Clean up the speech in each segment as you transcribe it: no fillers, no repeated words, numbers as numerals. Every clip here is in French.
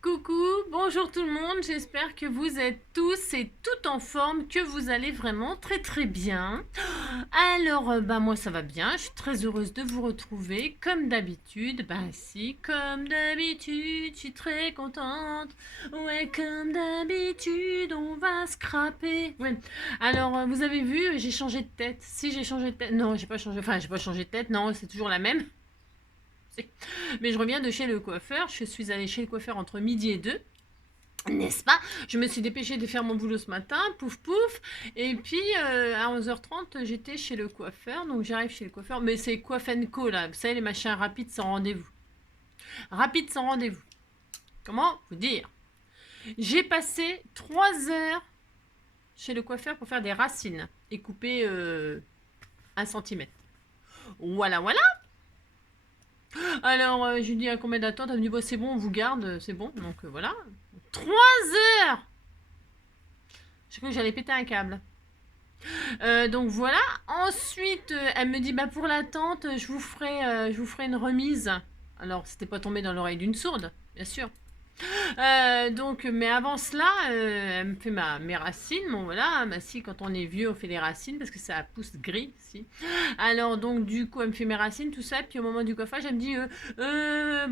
Coucou, bonjour tout le monde, j'espère que vous êtes tous et toutes en forme, que vous allez vraiment très très bien. Alors, moi ça va bien, je suis très heureuse de vous retrouver, comme d'habitude. Si, comme d'habitude, je suis très contente. Ouais, comme d'habitude, on va scraper. Ouais. Alors, vous avez vu, j'ai changé de tête. Si j'ai changé de tête, non, j'ai pas changé de tête, non, c'est toujours la même. Mais je reviens de chez le coiffeur. Je suis allée chez le coiffeur entre midi et 2. N'est-ce pas? Je me suis dépêchée de faire mon boulot ce matin, pouf pouf. Et puis à 11h30, j'étais chez le coiffeur. Donc j'arrive chez le coiffeur. Mais c'est Coiff Co là. Vous savez, les machins rapides sans rendez-vous. Rapides sans rendez-vous. Comment vous dire? J'ai passé 3 heures chez le coiffeur pour faire des racines et couper 1 cm. Voilà, voilà. Alors, je lui dis à combien d'attente? Elle me dit, bah, c'est bon, on vous garde, c'est bon. Donc voilà. 3 heures. J'ai cru que j'allais péter un câble. Donc voilà. Ensuite, elle me dit, bah, pour l'attente, je vous ferai une remise. Alors, c'était pas tombé dans l'oreille d'une sourde, bien sûr. Mais avant cela, elle me fait mes racines. Bon voilà, si quand on est vieux, on fait les racines parce que ça pousse gris, si. Alors donc du coup, elle me fait mes racines, tout ça. Puis au moment du coiffage, elle me dit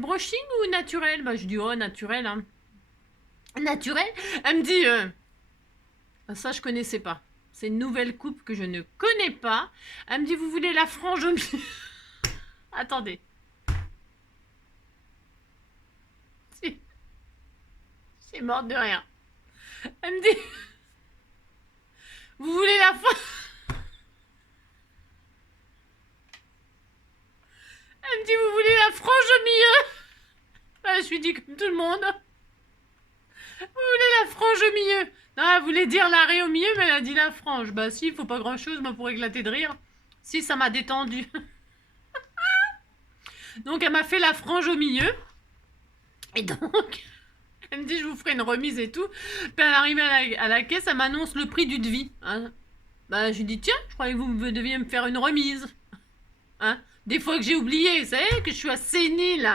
brushing ou naturel? Bah je dis oh naturel, hein. Naturel? Elle me dit ça je connaissais pas. C'est une nouvelle coupe que je ne connais pas. Elle me dit vous voulez la frange au milieu? Attendez. Si. Je suis morte de rien. Elle me dit vous voulez la frange? Elle me dit vous voulez la frange au milieu? Bah, je lui dis comme tout le monde. Vous voulez la frange au milieu? Non, elle voulait dire l'arrêt au milieu, mais elle a dit la frange. Bah si, il faut pas grand chose, moi, pour éclater de rire. Si, ça m'a détendu. Donc elle m'a fait la frange au milieu. Et donc, elle me dit je vous ferai une remise et tout. Puis elle arrive à la caisse, elle m'annonce le prix du devis. Hein. Bah je lui dis tiens, je croyais que vous deviez me faire une remise. Hein. Des fois que j'ai oublié, vous savez que je suis assez sénile.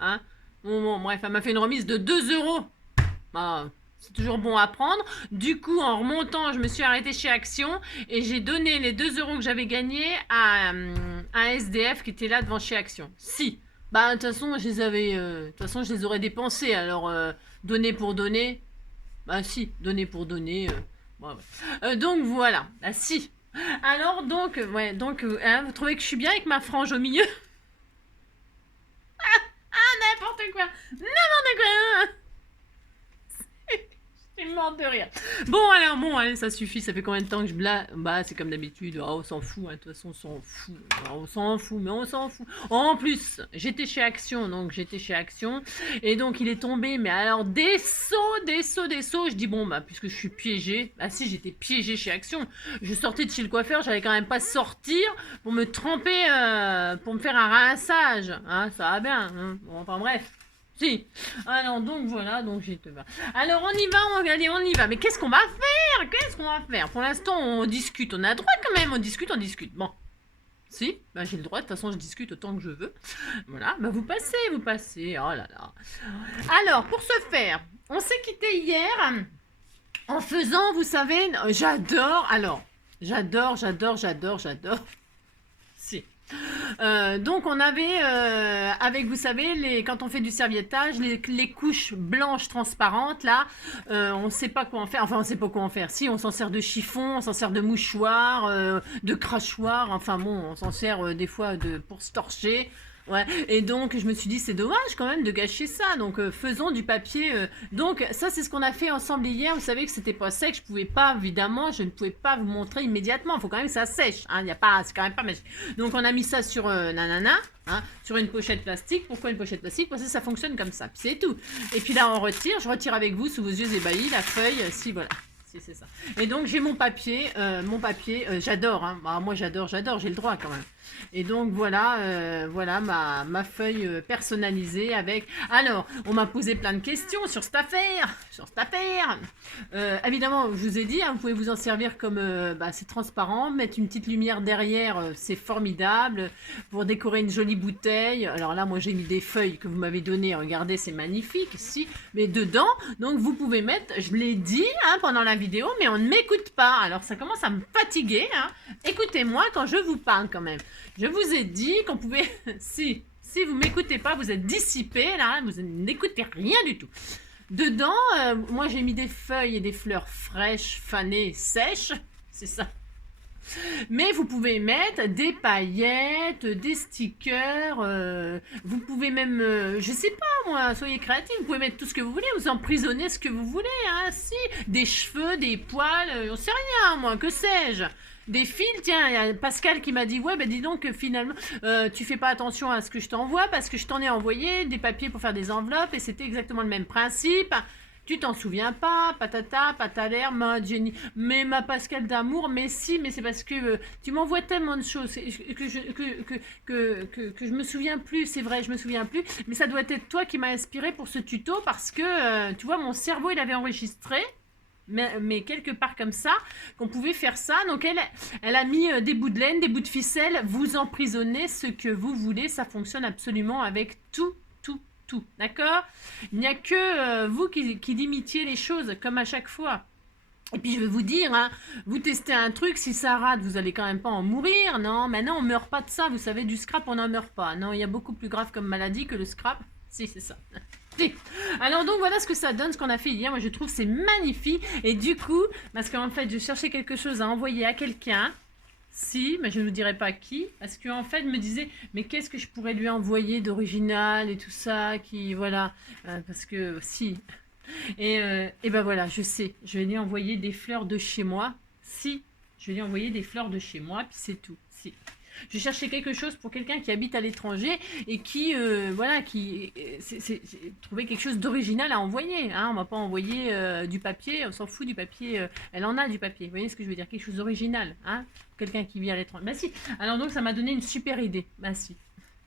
Hein. Bon, bref, elle m'a fait une remise de 2 euros. Bah, c'est toujours bon à prendre. Du coup, en remontant, je me suis arrêtée chez Action et j'ai donné les 2 euros que j'avais gagnés à un SDF qui était là devant chez Action. Si. Bah, de toute façon, je les aurais dépensés. Alors, donner pour donner. Bah, si, donner pour donner. Ouais. Donc, voilà. Ah, si. Alors, donc, ouais, donc, hein, vous trouvez que je suis bien avec ma frange au milieu? N'importe quoi. N'importe quoi. Je suis morte de rire. Bon, allez, ça suffit. Ça fait combien de temps que je blague? Bah, c'est comme d'habitude. Oh, on s'en fout. Hein. De toute façon, on s'en fout. On s'en fout, mais on s'en fout. En plus, j'étais chez Action. Et donc, il est tombé. Mais alors, des sauts. Je dis, bon, bah, puisque je suis piégée. Bah, si, j'étais piégée chez Action. Je sortais de chez le coiffeur. J'allais quand même pas sortir pour me tremper, pour me faire un rinçage. Hein, ça va bien. Hein. Bon, enfin, bref. Si. Alors, donc voilà, donc j'ai te va. Alors, allez, on y va. Mais qu'est-ce qu'on va faire? Pour l'instant, on discute. On a droit quand même, on discute. Bon. Si, bah, j'ai le droit, de toute façon, je discute autant que je veux. Voilà, bah, vous passez. Oh là là. Alors, pour ce faire, on s'est quitté hier en faisant, vous savez, j'adore. Si. Donc on avait avec vous savez quand on fait du serviettage les couches blanches transparentes là on sait pas quoi en faire, enfin on sait pas quoi en faire, si on s'en sert de chiffon, on s'en sert de mouchoir, de crachoir, enfin bon on s'en sert des fois pour se torcher. Ouais, et donc je me suis dit c'est dommage quand même de gâcher ça, donc faisons du papier. Donc ça c'est ce qu'on a fait ensemble hier, vous savez que c'était pas sec, je ne pouvais pas vous montrer immédiatement, il faut quand même que ça sèche, hein, c'est quand même pas magique. Donc on a mis ça sur hein, sur une pochette plastique. Pourquoi une pochette plastique? Parce que ça fonctionne comme ça, puis c'est tout. Et puis là je retire avec vous sous vos yeux ébahis la feuille, si voilà. Si, c'est ça. Et donc j'ai mon papier, j'adore, hein. Bah, moi j'adore, j'ai le droit quand même. Et donc voilà, voilà ma feuille personnalisée avec... Alors, on m'a posé plein de questions sur cette affaire, évidemment, je vous ai dit, hein, vous pouvez vous en servir comme... c'est transparent, mettre une petite lumière derrière, c'est formidable. Pour décorer une jolie bouteille, alors là, moi j'ai mis des feuilles que vous m'avez données, regardez, c'est magnifique, ici. Mais dedans, donc vous pouvez mettre, je l'ai dit hein, pendant la vidéo, mais on ne m'écoute pas. Alors ça commence à me fatiguer. Hein. Écoutez-moi quand je vous parle quand même. Je vous ai dit qu'on pouvait... si vous m'écoutez pas, vous êtes dissipé, là, vous n'écoutez rien du tout. Dedans, moi j'ai mis des feuilles et des fleurs fraîches, fanées, sèches. C'est ça. Mais vous pouvez mettre des paillettes, des stickers, vous pouvez même, je sais pas moi, soyez créatifs, vous pouvez mettre tout ce que vous voulez, vous emprisonnez ce que vous voulez, hein, si, des cheveux, des poils, on sait rien moi, que sais-je. Des fils, tiens, il y a Pascal qui m'a dit, ouais, ben dis donc, finalement, tu fais pas attention à ce que je t'envoie parce que je t'en ai envoyé des papiers pour faire des enveloppes et c'était exactement le même principe. Tu t'en souviens pas, patata, patalaire, Jenny, mais ma Pascal d'amour, mais si, mais c'est parce que tu m'envoies tellement de choses que je me souviens plus, c'est vrai, je me souviens plus, mais ça doit être toi qui m'as inspiré pour ce tuto parce que, tu vois, mon cerveau, il avait enregistré, mais quelque part comme ça, qu'on pouvait faire ça. Donc elle a mis des bouts de laine, des bouts de ficelle, vous emprisonnez ce que vous voulez, ça fonctionne absolument avec tout. D'accord? Il n'y a que vous qui limitiez les choses, comme à chaque fois. Et puis je vais vous dire, hein, vous testez un truc, si ça rate, vous allez quand même pas en mourir, non? Maintenant, on meurt pas de ça, vous savez, du scrap, on n'en meurt pas. Non, il y a beaucoup plus grave comme maladie que le scrap. Si, c'est ça. Alors donc voilà ce que ça donne, ce qu'on a fait hier. Moi je trouve c'est magnifique. Et du coup, parce qu'en fait je cherchais quelque chose à envoyer à quelqu'un. Si, mais je ne vous dirai pas qui, parce qu'en fait, je me disais, mais qu'est-ce que je pourrais lui envoyer d'original et tout ça, qui, voilà, parce que, si. Et ben voilà, je sais, je vais lui envoyer des fleurs de chez moi, si, je vais lui envoyer des fleurs de chez moi, puis c'est tout, si. Je cherchais quelque chose pour quelqu'un qui habite à l'étranger et qui, voilà, qui trouver quelque chose d'original à envoyer. Hein. On ne va pas envoyer du papier, on s'en fout du papier. Elle en a du papier. Vous voyez ce que je veux dire? Quelque chose d'original. Hein. Quelqu'un qui vit à l'étranger. Bah si. Alors donc ça m'a donné une super idée. Bah si.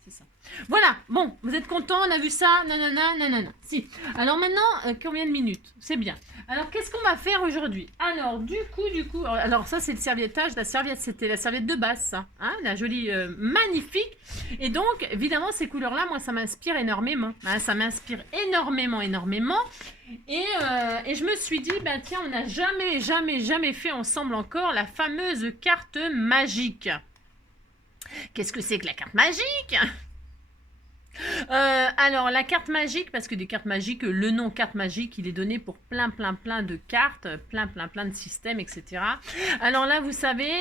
C'est ça. Voilà, bon, vous êtes contents, on a vu ça, nanana. Si. Alors maintenant, combien de minutes? C'est bien. Alors, qu'est-ce qu'on va faire aujourd'hui? Alors, du coup, alors ça, c'est le serviettage. La serviette, c'était la serviette de base, ça. Hein, la jolie, magnifique. Et donc, évidemment, ces couleurs-là, moi, ça m'inspire énormément. Hein, ça m'inspire énormément. Et je me suis dit, ben tiens, on n'a jamais fait ensemble encore la fameuse carte magique. Qu'est-ce que c'est que la carte magique? Alors, la carte magique, parce que des cartes magiques, le nom carte magique, il est donné pour plein de cartes, plein de systèmes, etc. Alors là, vous savez,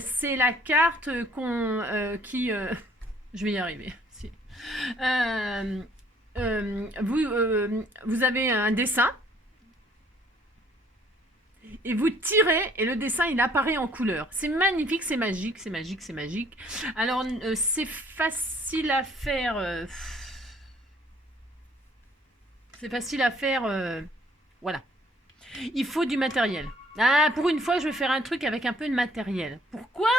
c'est la carte je vais y arriver. Si. Vous avez un dessin. Et vous tirez et le dessin il apparaît en couleur. C'est magnifique, c'est magique. Alors c'est facile à faire. Voilà. Il faut du matériel. Ah, pour une fois, je vais faire un truc avec un peu de matériel. Pourquoi?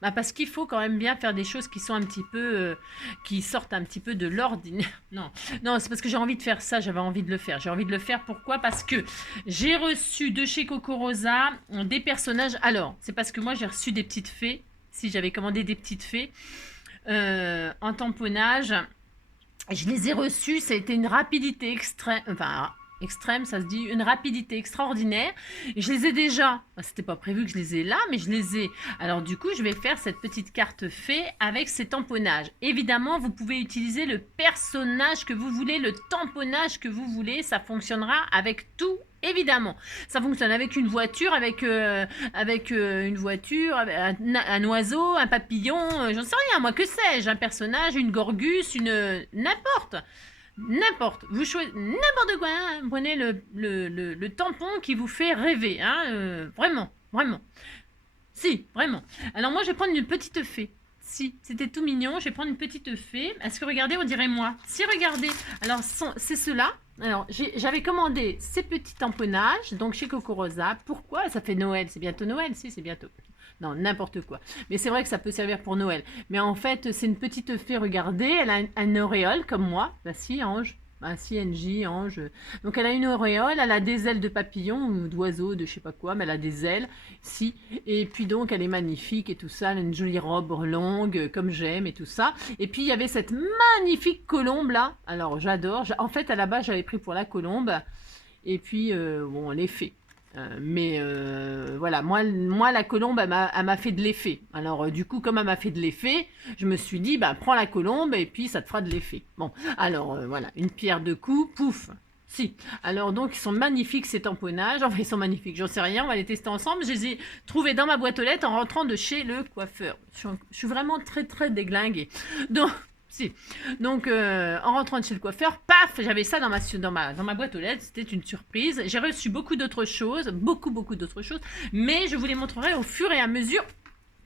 Bah parce qu'il faut quand même bien faire des choses qui sont un petit peu, qui sortent un petit peu de l'ordinaire. Non, c'est parce que j'ai envie de faire ça, j'avais envie de le faire. J'ai envie de le faire, pourquoi? Parce que j'ai reçu de chez Coco Rosa des personnages. Alors, c'est parce que moi j'ai reçu des petites fées. Si j'avais commandé des petites fées en tamponnage, je les ai reçues. Ça a été une rapidité extrême, ça se dit, une rapidité extraordinaire. Et je les ai déjà, c'était pas prévu que je les ai là, mais je les ai. Alors du coup, je vais faire cette petite carte fée avec ces tamponnages. Évidemment, vous pouvez utiliser le personnage que vous voulez, le tamponnage que vous voulez, ça fonctionnera avec tout. Évidemment, ça fonctionne avec une voiture, avec une voiture, un oiseau, un papillon, j'en sais rien, moi, que sais-je, un personnage, une gorgus, n'importe, vous choisissez n'importe quoi, hein. Prenez le tampon qui vous fait rêver, hein, vraiment. Si, vraiment. Alors moi, je vais prendre une petite fée. Si, c'était tout mignon, je vais prendre une petite fée. Est-ce que regardez, on dirait moi? Si, regardez. Alors, c'est cela. Alors, j'avais commandé ces petits tamponnages, donc chez Coco Rosa. Pourquoi? Ça fait Noël, c'est bientôt Noël, si, c'est bientôt. Non, n'importe quoi. Mais c'est vrai que ça peut servir pour Noël. Mais en fait, c'est une petite fée, regardez, elle a un auréole comme moi. Bah si, Ange. Bah si, NJ, Ange. Donc elle a une auréole, elle a des ailes de papillon ou d'oiseau, de je sais pas quoi, mais elle a des ailes, si. Et puis donc elle est magnifique et tout ça, elle a une jolie robe longue, comme j'aime et tout ça. Et puis il y avait cette magnifique colombe là. Alors j'adore. En fait, à la base, j'avais pris pour la colombe. Et puis, bon, l'effet. Voilà, moi, la colombe, elle m'a fait de l'effet. Alors, du coup, comme elle m'a fait de l'effet, je me suis dit, bah, prends la colombe et puis ça te fera de l'effet. Bon, alors, voilà, une pierre de coups, pouf. Si. Alors, donc, ils sont magnifiques, ces tamponnages. Enfin, ils sont magnifiques, j'en sais rien, on va les tester ensemble. Je les ai trouvés dans ma boîte aux lettres en rentrant de chez le coiffeur. Je suis vraiment très, très déglinguée. Donc, si. Donc, en rentrant de chez le coiffeur, paf, j'avais ça dans ma boîte aux lettres. C'était une surprise. J'ai reçu beaucoup d'autres choses, beaucoup d'autres choses, mais je vous les montrerai au fur et à mesure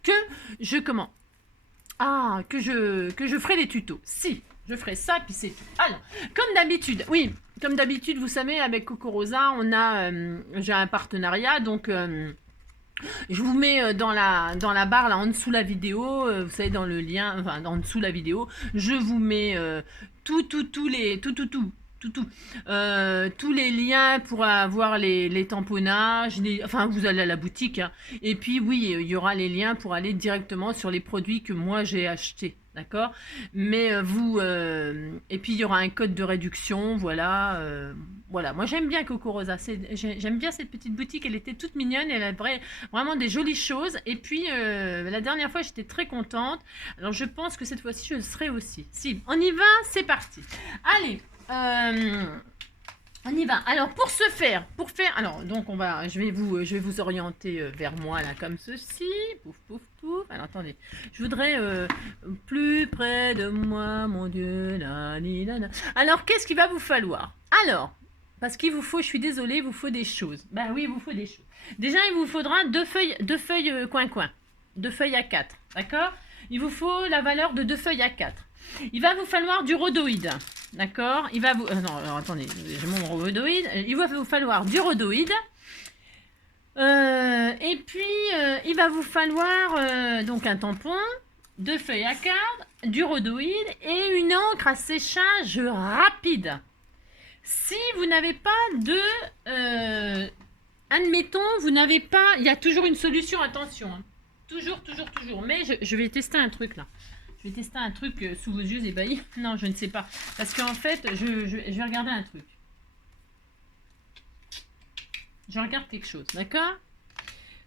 que je que je ferai les tutos. Si, je ferai ça, puis c'est tout. Alors, comme d'habitude, oui, comme d'habitude, vous savez, avec Coco Rosa, j'ai un partenariat, donc. Je vous mets dans la barre là en dessous la vidéo, vous savez dans le lien, enfin en dessous la vidéo, je vous mets tous les liens pour avoir les tamponnages, enfin vous allez à la boutique, hein. Et puis oui, il y aura les liens pour aller directement sur les produits que moi j'ai achetés, d'accord. Mais et puis il y aura un code de réduction, voilà. Voilà, moi j'aime bien Coco Rosa, j'aime bien cette petite boutique, elle était toute mignonne, elle a vraiment des jolies choses. Et puis la dernière fois j'étais très contente, alors je pense que cette fois-ci je le serai aussi. Si, on y va, c'est parti. Allez, on y va. Alors pour faire, alors donc je vais vous orienter vers moi là comme ceci. Pouf pouf pouf. Alors attendez, je voudrais plus près de moi, mon Dieu. Là, là, là. Alors qu'est-ce qu'il va vous falloir? Alors, parce qu'il vous faut, je suis désolée, il vous faut des choses. Ben oui, il vous faut des choses. Déjà, il vous faudra deux feuilles coin-coin, 2 feuilles à 4, d'accord? Il vous faut la valeur de 2 feuilles à 4. Il va vous falloir du rhodoïde, d'accord? Il va vous... non, alors attendez, j'ai mon rhodoïde. Il va vous falloir du rhodoïde. Et puis, il va vous falloir donc un tampon, 2 feuilles à 4, du rhodoïde et une encre à séchage rapide. Si vous n'avez pas de... admettons, vous n'avez pas... Il y a toujours une solution, attention. Hein. Toujours. Mais je vais tester un truc là. Je vais tester un truc sous vos yeux ébahis. Non, je ne sais pas. Parce qu'en fait, je vais regarder un truc. Je regarde quelque chose, d'accord?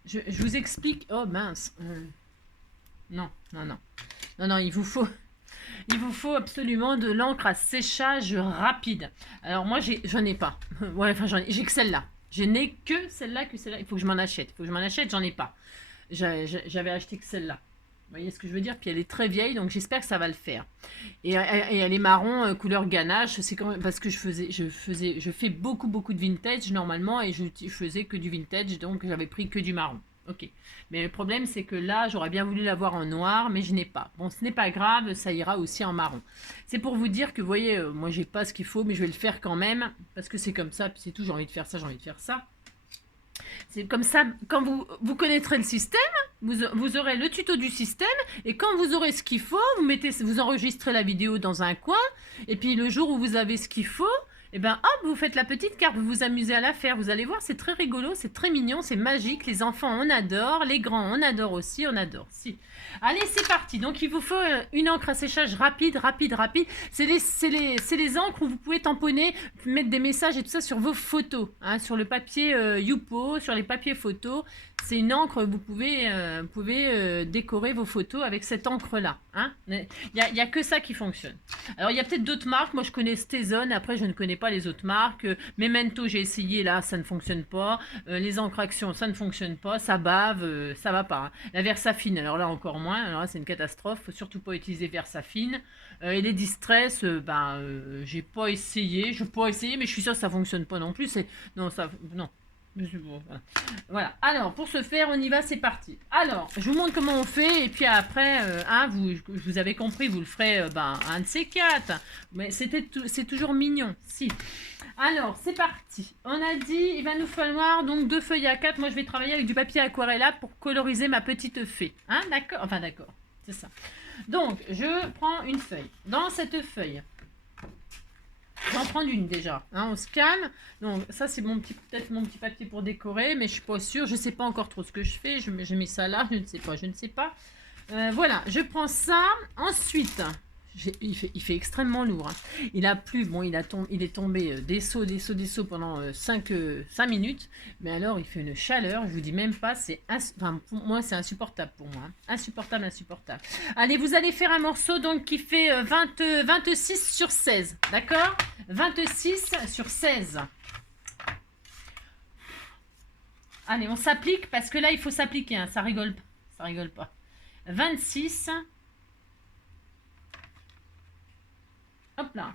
Je vous explique. Oh mince. Non, il vous faut absolument de l'encre à séchage rapide. Alors moi, j'en ai pas. Ouais, enfin, j'ai que celle-là. Je n'ai que celle-là, Il faut que je m'en achète. J'en ai pas. J'avais acheté que celle-là. Vous voyez ce que je veux dire? Puis elle est très vieille, donc j'espère que ça va le faire. Et elle est marron, couleur ganache. C'est quand même parce que je fais beaucoup de vintage normalement, et je faisais que du vintage, donc j'avais pris que du marron. Ok. Mais le problème, c'est que là, j'aurais bien voulu l'avoir en noir, mais je n'ai pas. Bon, ce n'est pas grave, ça ira aussi en marron. C'est pour vous dire que, vous voyez, moi, j'ai pas ce qu'il faut, mais je vais le faire quand même, parce que c'est comme ça, puis c'est tout, j'ai envie de faire ça. C'est comme ça, quand vous connaîtrez le système, vous aurez le tuto du système, et quand vous aurez ce qu'il faut, vous enregistrez la vidéo dans un coin, et puis le jour où vous avez ce qu'il faut, et ben hop, vous faites la petite carte, vous vous amusez à la faire. Vous allez voir, c'est très rigolo, c'est très mignon, c'est magique. Les enfants, on adore. Les grands, on adore aussi, on adore. Si. Allez, c'est parti. Donc, il vous faut une encre à séchage rapide. C'est les encres où vous pouvez tamponner, mettre des messages et tout ça sur vos photos. Hein, sur le papier Youpo, sur les papiers photos. C'est une encre, vous pouvez décorer vos photos avec cette encre-là. Hein. Il n'y a que ça qui fonctionne. Alors, il y a peut-être d'autres marques. Moi, je connais Stazone. Après, je ne connais pas les autres marques. Memento, j'ai essayé. Là, ça ne fonctionne pas. Les encres Action, ça ne fonctionne pas. Ça bave. Ça va pas. Hein. La Versafine, alors là, encore moins. Alors là, c'est une catastrophe. Faut surtout pas utiliser Versafine. Et les Distress, j'ai pas essayé. Mais je suis sûre que ça fonctionne pas non plus. Non. Bon, voilà. Voilà. Alors, pour ce faire, on y va, c'est parti. Alors, je vous montre comment on fait, et puis après, vous avez compris, vous le ferez un de ces quatre. Mais c'est toujours mignon, si. Alors, c'est parti. On a dit, il va nous falloir donc 2 feuilles A4. Moi, je vais travailler avec du papier aquarella pour coloriser ma petite fée. Hein, d'accord? Enfin, d'accord. C'est ça. Donc, je prends une feuille. Dans cette feuille, j'en prends une déjà, hein, on se calme. Donc ça c'est peut-être mon petit papier pour décorer, mais je suis pas sûre, je sais pas encore trop ce que je fais. Je mets ça là, je ne sais pas. Voilà, je prends ça. Ensuite, il fait extrêmement lourd. Hein. Il a plu, bon, il est tombé des seaux pendant 5 minutes. Mais alors, il fait une chaleur, je vous dis même pas, pour moi, c'est insupportable pour moi. Hein. Insupportable, insupportable. Allez, vous allez faire un morceau donc qui fait 26 sur 16, d'accord? 26 sur 16. Allez, on s'applique parce que là, il faut s'appliquer, hein, ça rigole pas. 26. Hop là.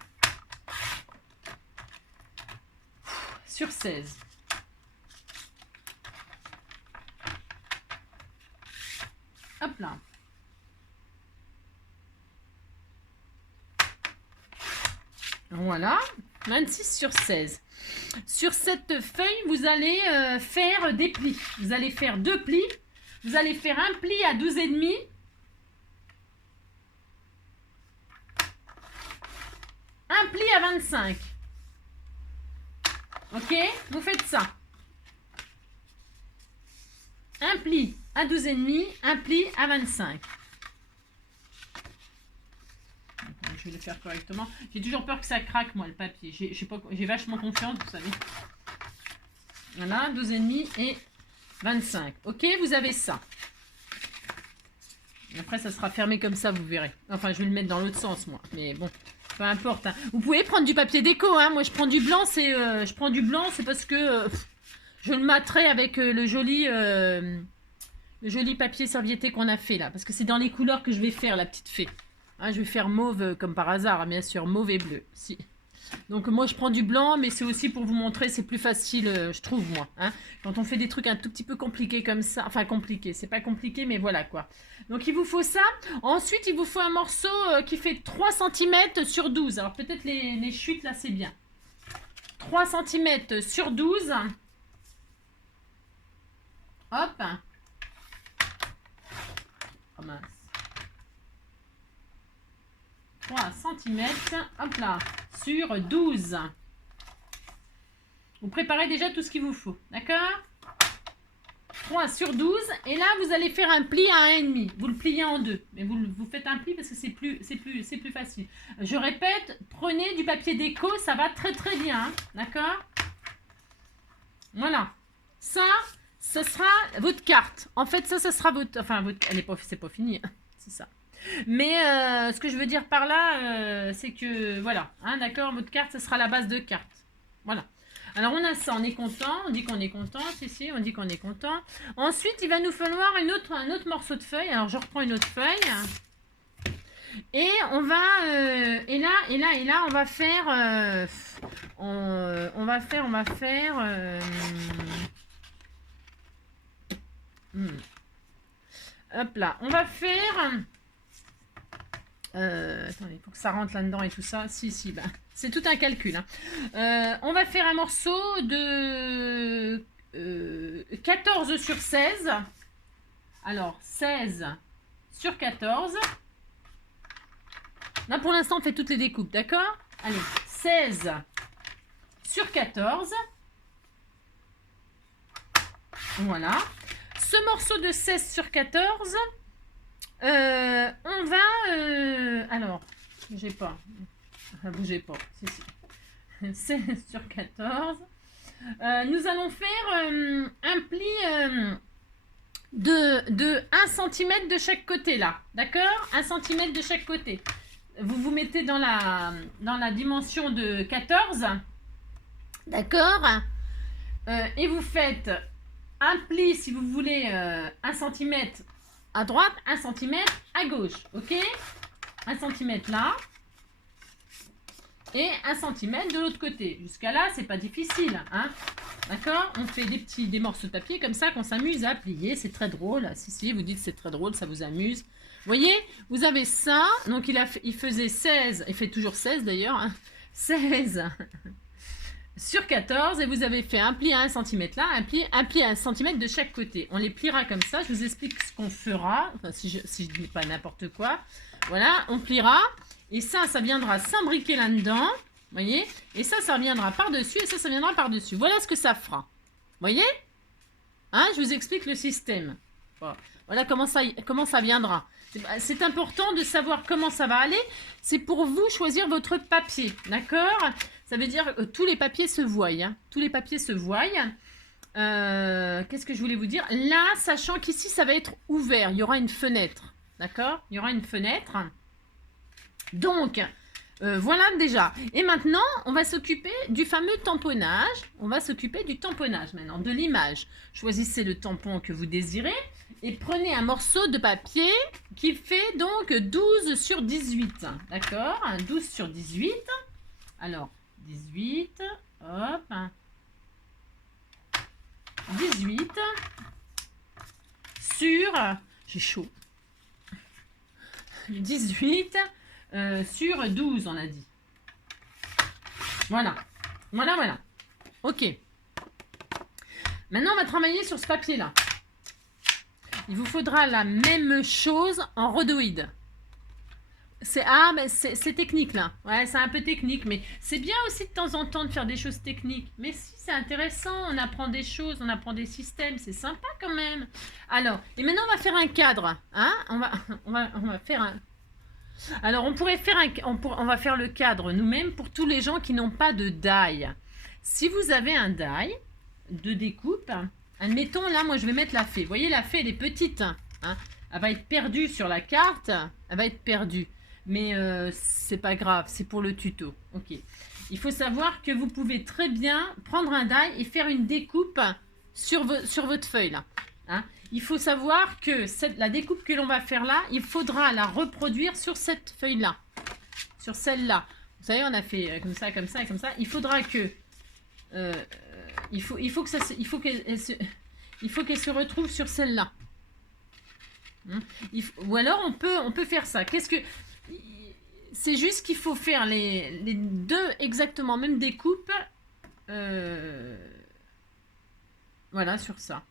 Sur 16. Hop là. Voilà. 26 sur 16. Sur cette feuille, vous allez faire des plis. Vous allez faire 2 plis. Vous allez faire un pli à 12,5. Un pli à 25. Ok? Vous faites ça. Un pli à 12,5, un pli à 25. Je vais le faire correctement. J'ai toujours peur que ça craque, moi, le papier. J'ai vachement confiance, vous savez. Voilà, 12,5 et 25. Ok, vous avez ça. Après, ça sera fermé comme ça, vous verrez. Enfin, je vais le mettre dans l'autre sens, moi. Mais bon, peu importe. Hein. Vous pouvez prendre du papier déco. Hein. Moi, je prends du blanc. C'est parce que je le matterai avec le joli papier servietté qu'on a fait là. Parce que c'est dans les couleurs que je vais faire, la petite fée. Hein, je vais faire mauve comme par hasard, bien sûr. Mauve et bleu. Si. Donc moi je prends du blanc, mais c'est aussi pour vous montrer, c'est plus facile, je trouve moi. Hein, quand on fait des trucs un tout petit peu compliqués comme ça, enfin compliqués, c'est pas compliqué, mais voilà quoi. Donc il vous faut ça. Ensuite il vous faut un morceau qui fait 3 cm sur 12. Alors peut-être les chutes là c'est bien. 3 cm sur 12. Hop. Oh mince. 3 cm, hop là, sur 12. Vous préparez déjà tout ce qu'il vous faut, d'accord? 3 sur 12, et là vous allez faire un pli à 1,5. Vous le pliez en deux, mais vous faites un pli parce que c'est plus facile. Je répète, prenez du papier déco, ça va très très bien, hein, d'accord? Voilà, ça sera votre carte. En fait, ça sera votre, enfin, c'est pas fini, hein, c'est ça. Mais ce que je veux dire par là, c'est que, voilà, hein, d'accord, votre carte, ce sera la base de carte. Voilà. Alors, on a ça, on est content, on dit qu'on est content, on dit qu'on est content. Ensuite, il va nous falloir un autre morceau de feuille. Alors, je reprends une autre feuille. Et on va, et là, on va faire, hop là, on va faire... attendez, il faut que ça rentre là-dedans et tout ça. Si, bah, c'est tout un calcul. Hein. On va faire un morceau de 14 sur 16. Alors, 16 sur 14. Là, pour l'instant, on fait toutes les découpes, d'accord? Allez, 16 sur 14. Voilà. Ce morceau de 16 sur 14... on va... alors, bougez pas. Bougez pas. Si. 16 sur 14. Nous allons faire un pli de 1 cm de chaque côté, là. D'accord? 1 cm de chaque côté. Vous vous mettez dans la dimension de 14. D'accord? Et vous faites un pli, si vous voulez, 1 cm à droite, 1 cm à gauche, ok? 1 cm là. et 1 cm de l'autre côté. Jusqu'à là, c'est pas difficile, hein. D'accord? On fait des morceaux de papier comme ça qu'on s'amuse à plier. C'est très drôle. Si, vous dites c'est très drôle, ça vous amuse. Vous voyez, vous avez ça. Donc, il faisait 16, il fait toujours 16 d'ailleurs, hein, 16 sur 14 et vous avez fait un pli à 1 cm là, un pli à 1 cm de chaque côté. On les pliera comme ça. Je vous explique ce qu'on fera. Enfin, si je dis pas n'importe quoi. Voilà, on pliera. Et ça viendra s'imbriquer là-dedans. Vous voyez? Et ça reviendra par-dessus et ça viendra par-dessus. Voilà ce que ça fera. Vous voyez? Hein, je vous explique le système. Voilà comment ça viendra. C'est important de savoir comment ça va aller. C'est pour vous choisir votre papier. D'accord? Ça veut dire que tous les papiers se voient. Hein. Tous les papiers se voient. Qu'est-ce que je voulais vous dire? Là, sachant qu'ici, ça va être ouvert. Il y aura une fenêtre. D'accord? Il y aura une fenêtre. Donc, voilà déjà. Et maintenant, on va s'occuper du fameux tamponnage. On va s'occuper du tamponnage maintenant, de l'image. Choisissez le tampon que vous désirez et prenez un morceau de papier qui fait donc 12 sur 18. D'accord? 12 sur 18. Alors, 18. Hop. 18 sur... J'ai chaud. 18 sur 12, on a dit. Voilà. Voilà. Ok. Maintenant, on va travailler sur ce papier-là. Il vous faudra la même chose en rhodoïde. C'est technique, là. Ouais, c'est un peu technique, mais c'est bien aussi de temps en temps de faire des choses techniques. Mais si, c'est intéressant. On apprend des choses, on apprend des systèmes. C'est sympa quand même. Alors, et maintenant, on va faire un cadre. Hein? On va faire un... Alors, on va faire le cadre nous-mêmes pour tous les gens qui n'ont pas de die. Si vous avez un die de découpe, admettons, là, moi, je vais mettre la fée. Vous voyez, la fée, elle est petite. Hein? Elle va être perdue sur la carte. Elle va être perdue. Mais c'est pas grave, c'est pour le tuto. Ok. Il faut savoir que vous pouvez très bien prendre un die et faire une découpe sur votre feuille, là. Hein? Il faut savoir que la découpe que l'on va faire là, il faudra la reproduire sur cette feuille-là. Sur celle-là. Vous savez, on a fait comme ça, comme ça et comme ça. Il faudra que... il faut qu'elle se retrouve sur celle-là. Ou alors, on peut faire ça. C'est juste qu'il faut faire les deux exactement même découpes. Voilà, sur ça.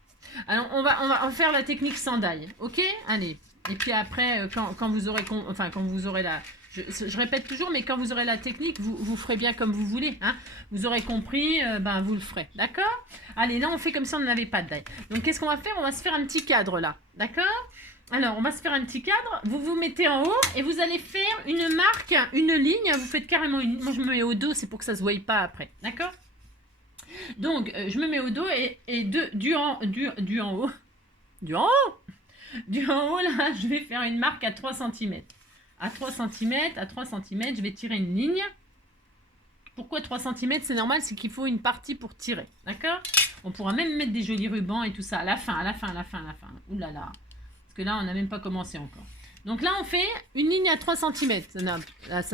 Alors, on va faire la technique sans die. Ok? Allez. Et puis après, quand vous aurez... quand vous aurez la... Je répète toujours, mais quand vous aurez la technique, vous ferez bien comme vous voulez. Hein? Vous aurez compris, vous le ferez. D'accord? Allez, là, on fait comme si on n'avait pas de die. Donc, qu'est-ce qu'on va faire? On va se faire un petit cadre, là. D'accord? Alors, on va se faire un petit cadre. Vous vous mettez en haut et vous allez faire une marque, une ligne. Vous faites carrément une... Moi, je me mets au dos, c'est pour que ça ne se voie pas après. D'accord? Donc, je me mets au dos et du en haut, du en haut, là, je vais faire une marque à 3 cm. À 3 cm, je vais tirer une ligne. Pourquoi 3 cm? C'est normal, c'est qu'il faut une partie pour tirer. D'accord? On pourra même mettre des jolis rubans et tout ça à la fin. Ouh là là. Parce que là, on n'a même pas commencé encore. Donc là, on fait une ligne à 3 cm. Ça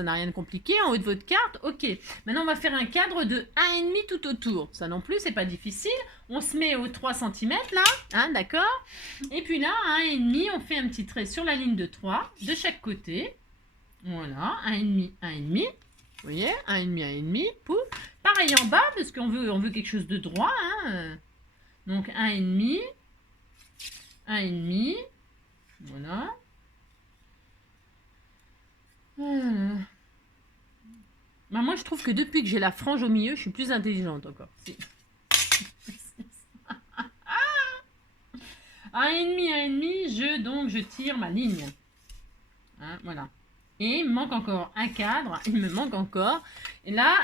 n'a rien de compliqué. En haut de votre carte, ok. Maintenant, on va faire un cadre de 1,5 tout autour. Ça non plus, c'est pas difficile. On se met aux 3 cm là, hein, d'accord? Et puis là, à 1,5, on fait un petit trait sur la ligne de 3 de chaque côté. Voilà, 1,5, 1,5. Vous voyez, 1,5, 1,5. Pouf. Pareil en bas, parce qu'on veut quelque chose de droit. Hein. Donc 1,5, 1,5. Voilà. Bah, moi, je trouve que depuis que j'ai la frange au milieu, je suis plus intelligente encore. À 1,5, je tire ma ligne. Hein, voilà. Et il me manque encore un cadre. Il me manque encore. Et là,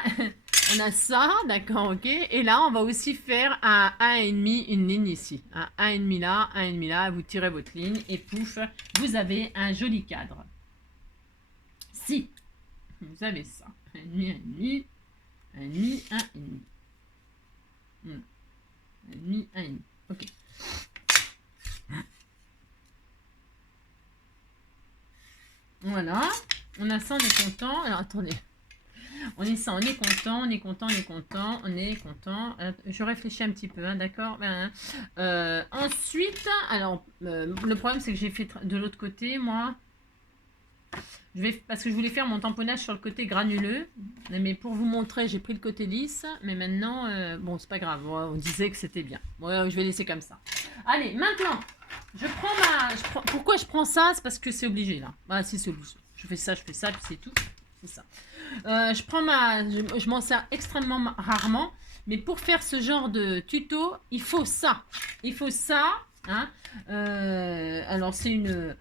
on a ça, d'accord, ok. Et là, on va aussi faire un 1,5, une ligne ici. Un 1,5 là, 1,5 là. Vous tirez votre ligne et pouf, vous avez un joli cadre. Si vous avez ça, 1,5, 1,5, 1,5. 1,5, 1,5. Ok. Voilà. On a ça, on est content. Alors, attendez. On est ça, on est content, on est content, on est content, on est content. Je réfléchis un petit peu, hein, d'accord. Ensuite, alors, le problème, c'est que j'ai fait de l'autre côté, moi. Parce que je voulais faire mon tamponnage sur le côté granuleux. Mais pour vous montrer, j'ai pris le côté lisse. Mais maintenant, bon, c'est pas grave. On disait que c'était bien. Ouais, je vais laisser comme ça. Allez, maintenant, pourquoi je prends ça? C'est parce que c'est obligé, là. Voilà, si c'est obligé. Je fais ça, puis c'est tout. C'est ça. Je m'en sers extrêmement rarement. Mais pour faire ce genre de tuto, il faut ça. Il faut ça. Hein. Alors, c'est une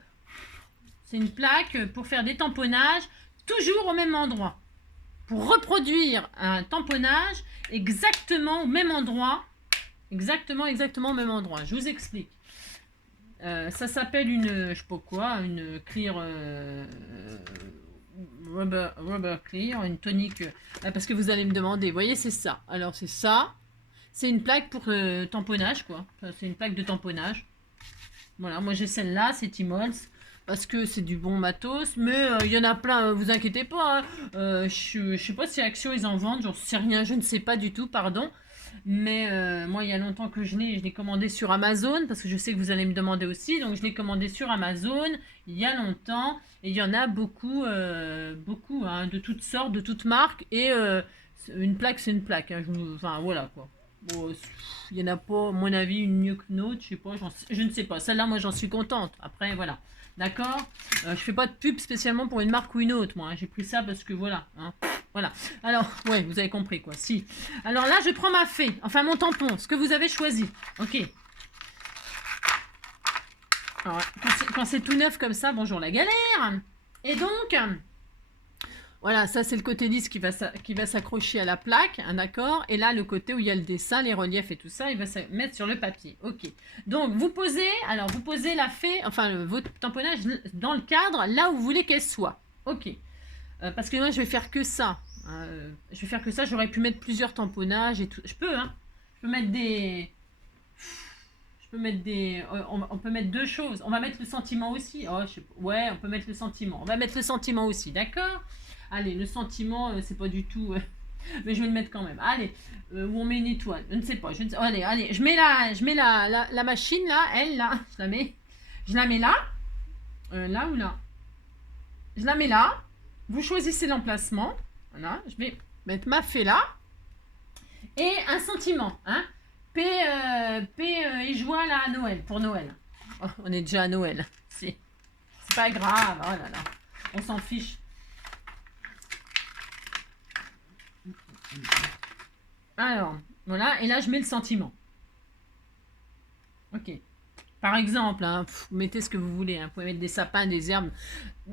plaque pour faire des tamponnages toujours au même endroit. Pour reproduire un tamponnage exactement au même endroit. Exactement au même endroit. Je vous explique. Ça s'appelle je sais pas quoi, une clear rubber clear, une tonique. Parce que vous allez me demander, vous voyez, c'est ça. Alors c'est ça. C'est une plaque pour tamponnage, quoi. C'est une plaque de tamponnage. Voilà, moi j'ai celle-là, c'est Timols. Parce que c'est du bon matos, mais il y en a plein, vous inquiétez pas. Hein. Je sais pas si Action ils en vendent, j'en sais rien, je ne sais pas du tout, pardon. Mais moi, il y a longtemps que je l'ai commandé sur Amazon, parce que je sais que vous allez me demander aussi. Donc, je l'ai commandé sur Amazon il y a longtemps. Et il y en a beaucoup, hein, de toutes sortes, de toutes marques. Et une plaque, c'est une plaque. Hein, enfin, voilà quoi. Bon, il n'y en a pas, à mon avis, une mieux que une autre. Je sais pas, je ne sais pas. Celle-là, moi, j'en suis contente. Après, voilà. D'accord. Je fais pas de pub spécialement pour une marque ou une autre, moi. Hein. J'ai pris ça parce que voilà. Hein. Voilà. Alors, ouais, vous avez compris, quoi. Si. Alors là, je prends ma fée. Enfin, mon tampon. Ce que vous avez choisi. Ok. Alors, quand c'est tout neuf comme ça, bonjour la galère. Et donc, voilà, ça, c'est le côté lisse qui va s'accrocher à la plaque. Hein, d'accord. Et là, le côté où il y a le dessin, les reliefs et tout ça, il va se mettre sur le papier. Ok. Donc, vous posez la fée, enfin, votre tamponnage dans le cadre, là où vous voulez qu'elle soit. Ok. Parce que moi, je vais faire que ça. Je vais faire que ça. J'aurais pu mettre plusieurs tamponnages et tout. Je peux, hein. Je peux mettre des... on peut mettre deux choses. On va mettre le sentiment aussi. Oh, ouais, on peut mettre le sentiment. On va mettre le sentiment aussi, d'accord? Allez, le sentiment, c'est pas du tout... mais je vais le mettre quand même. Allez, où on met une étoile. Je ne sais pas. Allez, je mets la machine, là. Elle, là. Je la mets là. Là ou là? Je la mets là. Vous choisissez l'emplacement. Voilà, je vais mettre ma fée là. Et un sentiment. Hein. Paix et joie là à Noël, pour Noël. Oh, on est déjà à Noël. C'est pas grave. Oh là là. On s'en fiche. Alors, voilà. Et là, je mets le sentiment. Ok. Par exemple, hein, vous mettez ce que vous voulez. Hein, vous pouvez mettre des sapins, des herbes.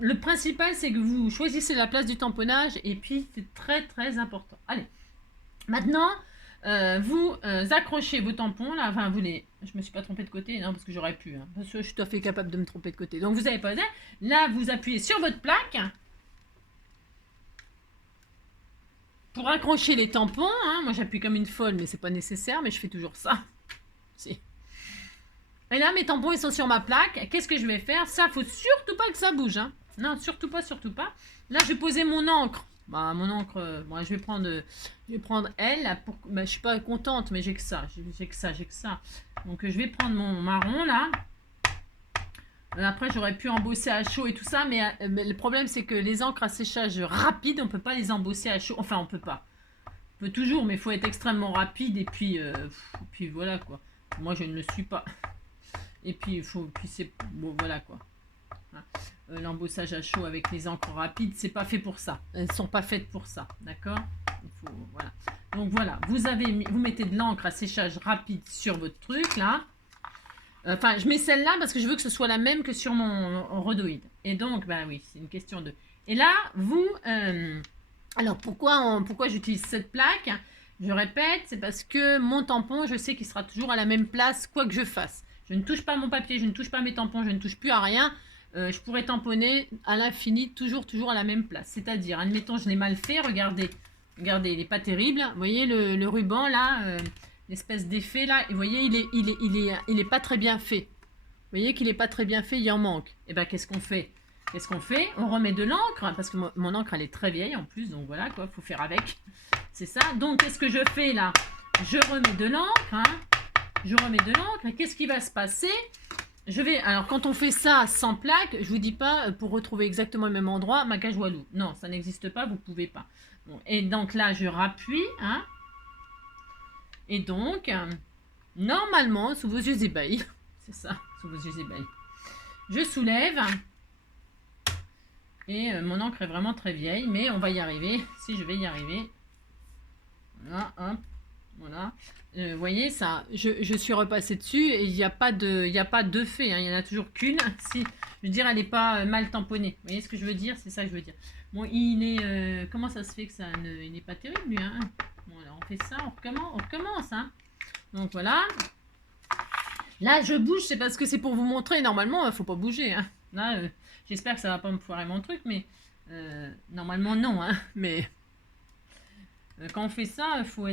Le principal, c'est que vous choisissez la place du tamponnage. Et puis, c'est très, très important. Allez. Maintenant, vous accrochez vos tampons. Là, enfin, je me suis pas trompée de côté, non, parce que j'aurais pu. Hein, parce que je suis tout à fait capable de me tromper de côté. Donc, vous avez posé. Là, vous appuyez sur votre plaque. Pour accrocher les tampons. Hein, moi, j'appuie comme une folle, mais c'est pas nécessaire. Mais je fais toujours ça. Si. Et là, mes tampons, ils sont sur ma plaque. Qu'est-ce que je vais faire? Ça, faut surtout pas que ça bouge. Hein. Non, surtout pas, surtout pas. Là, je vais poser mon encre. Bah, mon encre, bon, je vais prendre elle. Là, je suis pas contente, mais j'ai que ça. J'ai que ça. Donc, je vais prendre mon marron, là. Après, j'aurais pu embosser à chaud et tout ça. Mais le problème, c'est que les encres à séchage rapide, on peut pas les embosser à chaud. Enfin, on peut pas. On peut toujours, mais il faut être extrêmement rapide. Et puis voilà, quoi. Moi, je ne le suis pas. Et puis, c'est... Bon, voilà, quoi. L'embossage à chaud avec les encres rapides, c'est pas fait pour ça. Elles sont pas faites pour ça, d'accord? Voilà. Donc, voilà. Vous mettez de l'encre à séchage rapide sur votre truc, là. Enfin, je mets celle-là parce que je veux que ce soit la même que sur mon rhodoïde. Et donc, bah oui, c'est une question de... Et là, alors, pourquoi j'utilise cette plaque? Je répète, c'est parce que mon tampon, je sais qu'il sera toujours à la même place, quoi que je fasse. Je ne touche pas mon papier, je ne touche pas mes tampons, je ne touche plus à rien. Je pourrais tamponner à l'infini, toujours à la même place. C'est-à-dire, admettons, je l'ai mal fait, regardez, il n'est pas terrible. Vous voyez le ruban là, l'espèce d'effet là, et vous voyez, il est pas très bien fait. Vous voyez qu'il n'est pas très bien fait, il en manque. Et bien, qu'est-ce qu'on fait? qu'est-ce qu'on fait? On remet de l'encre, parce que mon encre, elle est très vieille en plus, donc voilà, quoi, faut faire avec. C'est ça. Donc, qu'est-ce que je fais là? Je remets de l'encre, hein. Je remets de l'encre, et qu'est-ce qui va se passer? Alors, quand on fait ça sans plaque, je vous dis pas, pour retrouver exactement le même endroit, Macage Walou. Non, ça n'existe pas, vous pouvez pas. Bon, et donc là, je rappuie, hein. Et donc, normalement, sous vos yeux ébahis, c'est ça, sous vos yeux ébahis, je soulève. Et mon encre est vraiment très vieille, mais on va y arriver, si je vais y arriver. Voilà, hop, voilà. Vous voyez ça, je suis repassée dessus et il n'y a pas de fait, hein, il n'y en a toujours qu'une. Si, je veux dire, elle n'est pas mal tamponnée. Vous voyez ce que je veux dire? C'est ça que je veux dire. Bon, il est... comment ça se fait que ça il n'est pas terrible, lui, hein? Bon, alors on fait ça, on recommence, hein. Donc voilà. Là, je bouge, c'est parce que c'est pour vous montrer. Normalement, il ne faut pas bouger, hein. Là, j'espère que ça ne va pas me foirer mon truc, mais normalement, non, hein. Mais... quand on fait ça, faut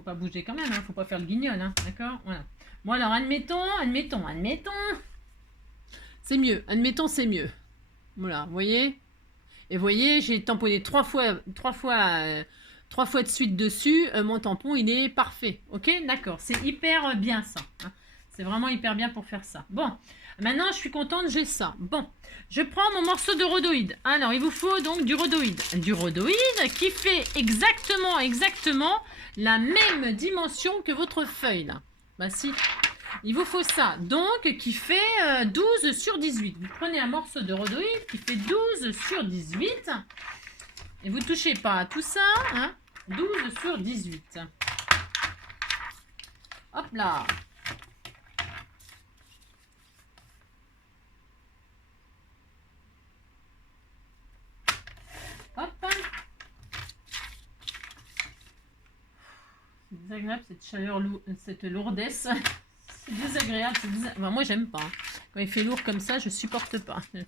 pas bouger quand même, hein, faut pas faire le guignol, hein, d'accord? Voilà. Bon alors, admettons. C'est mieux, admettons c'est mieux. Voilà, vous voyez? Et vous voyez, j'ai tamponné trois fois de suite dessus. Mon tampon, il est parfait, ok? D'accord, c'est hyper bien ça. Hein. C'est vraiment hyper bien pour faire ça. Bon, maintenant je suis contente, j'ai ça. Bon, je prends mon morceau de rhodoïde. Alors, il vous faut donc du rhodoïde. Du rhodoïde qui fait exactement la même dimension que votre feuille, là. Bah si, il vous faut ça. Donc, qui fait 12 sur 18. Vous prenez un morceau de rhodoïde qui fait 12 sur 18. Et vous touchez pas à tout ça, hein. 12 sur 18. Hop là. Hop. C'est désagréable cette chaleur, cette lourdesse. C'est désagréable. Enfin, moi, j'aime pas. Hein. Quand il fait lourd comme ça, je supporte pas. Je ne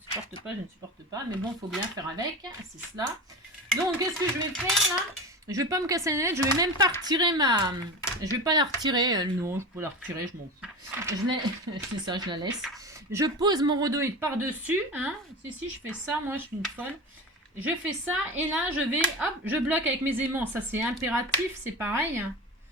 supporte pas. Mais bon, il faut bien faire avec. C'est cela. Donc, qu'est-ce que je vais faire là? Je vais pas me casser la tête. Je vais même pas retirer ma... Je vais pas la retirer. Non, je peux la retirer. Je m'en fous. C'est ça, je la laisse. Je pose mon rhodoïde par-dessus. Hein. Si, je fais ça. Moi, je suis une folle. Je fais ça. Et là, je vais... Hop, je bloque avec mes aimants. Ça, c'est impératif. C'est pareil.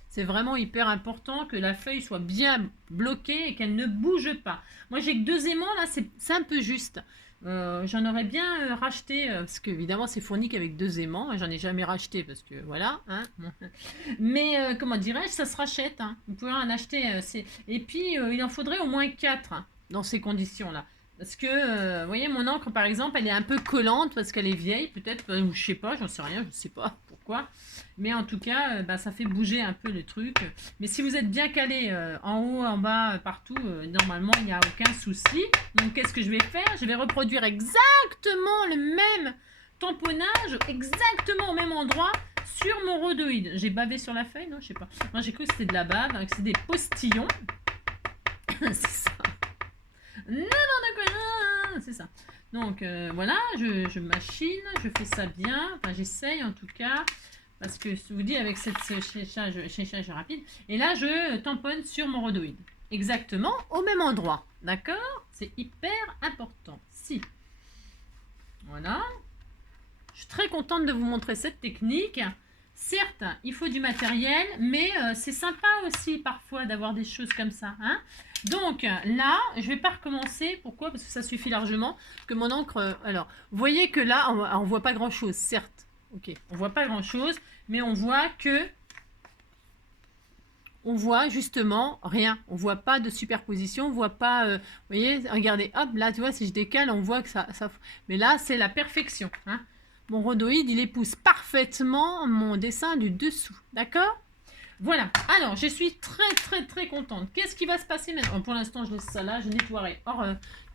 C'est vraiment hyper important que la feuille soit bien bloquée et qu'elle ne bouge pas. Moi, j'ai que 2 aimants, là, c'est un peu juste. J'en aurais bien racheté, parce qu'évidemment, c'est fourni qu'avec 2 aimants. J'en ai jamais racheté, parce que voilà. Hein. Mais, comment dirais-je, ça se rachète. Hein. Vous pouvez en acheter. Et puis, il en faudrait au moins 4 hein, dans ces conditions-là. Parce que, vous voyez, mon encre, par exemple, elle est un peu collante parce qu'elle est vieille, peut-être, ou je sais pas, j'en sais rien, je sais pas pourquoi. Mais en tout cas, ça fait bouger un peu le truc. Mais si vous êtes bien calé en haut, en bas, partout, normalement, il n'y a aucun souci. Donc, qu'est-ce que je vais faire? Je vais reproduire exactement le même tamponnage, exactement au même endroit sur mon rhodoïde. J'ai bavé sur la feuille, non? Je sais pas. Moi, j'ai cru que c'était de la bave, que c'est des postillons. C'est ça. Non, c'est ça. Donc, voilà, je machine, je fais ça bien. Enfin, j'essaye en tout cas. Parce que, je vous dis, avec cette séchage rapide. Et là, je tamponne sur mon rhodoïde. Exactement au même endroit. D'accord? C'est hyper important. Si. Voilà. Je suis très contente de vous montrer cette technique. Certes, il faut du matériel, mais c'est sympa aussi parfois d'avoir des choses comme ça. Hein. Donc là, je ne vais pas recommencer. Pourquoi? Parce que ça suffit largement. Que mon encre... alors, vous voyez que là, on ne voit pas grand-chose, certes. Ok, on ne voit pas grand-chose, mais on voit que... On voit justement rien. On ne voit pas de superposition. On ne voit pas... vous voyez, regardez, hop, là, tu vois, si je décale, on voit que ça... Mais là, c'est la perfection. Hein. Mon rhodoïde, il épouse parfaitement mon dessin du dessous. D'accord? Voilà. Alors, je suis très contente. Qu'est-ce qui va se passer maintenant? Pour l'instant, je laisse ça là. Je nettoierai hors...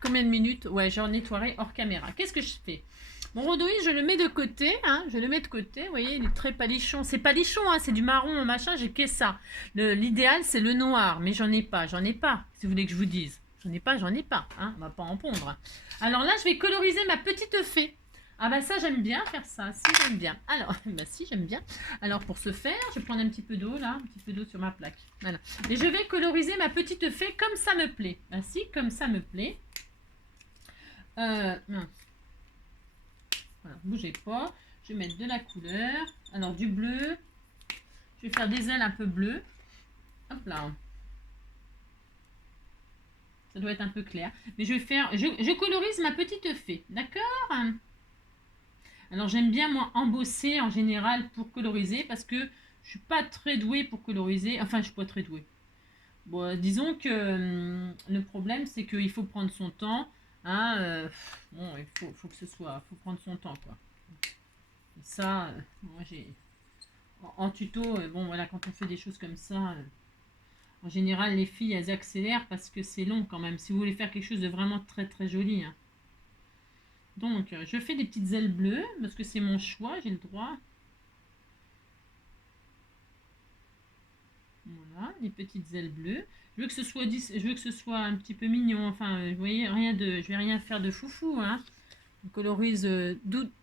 combien de minutes? Ouais, je nettoierai hors caméra. Qu'est-ce que je fais? Mon rhodoïde, je le mets de côté. Hein, je le mets de côté. Vous voyez, il est très palichon. C'est palichon, hein, c'est du marron, machin. J'ai que ça. L'idéal, c'est le noir. Mais j'en ai pas. Si vous voulez que je vous dise. J'en ai pas. Hein, on va pas en pondre. Alors là, je vais coloriser ma petite fée. Ah bah ça j'aime bien faire ça, si j'aime bien. Alors, bah si j'aime bien. Alors pour ce faire, je vais prendre un petit peu d'eau là, un petit peu d'eau sur ma plaque. Voilà. Et je vais coloriser ma petite fée comme ça me plaît. Bah si, comme ça me plaît. Mince. Voilà, bougez pas. Je vais mettre de la couleur. Alors, du bleu. Je vais faire des ailes un peu bleues. Hop là. Ça doit être un peu clair. Mais je vais faire... Je colorise ma petite fée. D'accord? Alors, j'aime bien, moi, embosser en général pour coloriser parce que je suis pas très douée pour coloriser. Enfin, je suis pas très douée. Bon, disons que le problème, c'est qu'il faut prendre son temps. Hein, bon, il faut que ce soit... faut prendre son temps, quoi. Et ça, moi, j'ai... En tuto, bon, voilà, quand on fait des choses comme ça... en général, les filles, elles accélèrent parce que c'est long quand même. Si vous voulez faire quelque chose de vraiment très très joli. Hein. Donc, je fais des petites ailes bleues parce que c'est mon choix, j'ai le droit. Voilà, des petites ailes bleues. Je veux que ce soit, je veux que ce soit un petit peu mignon. Enfin, vous voyez, rien de, je vais rien faire de foufou. Hein. On colorise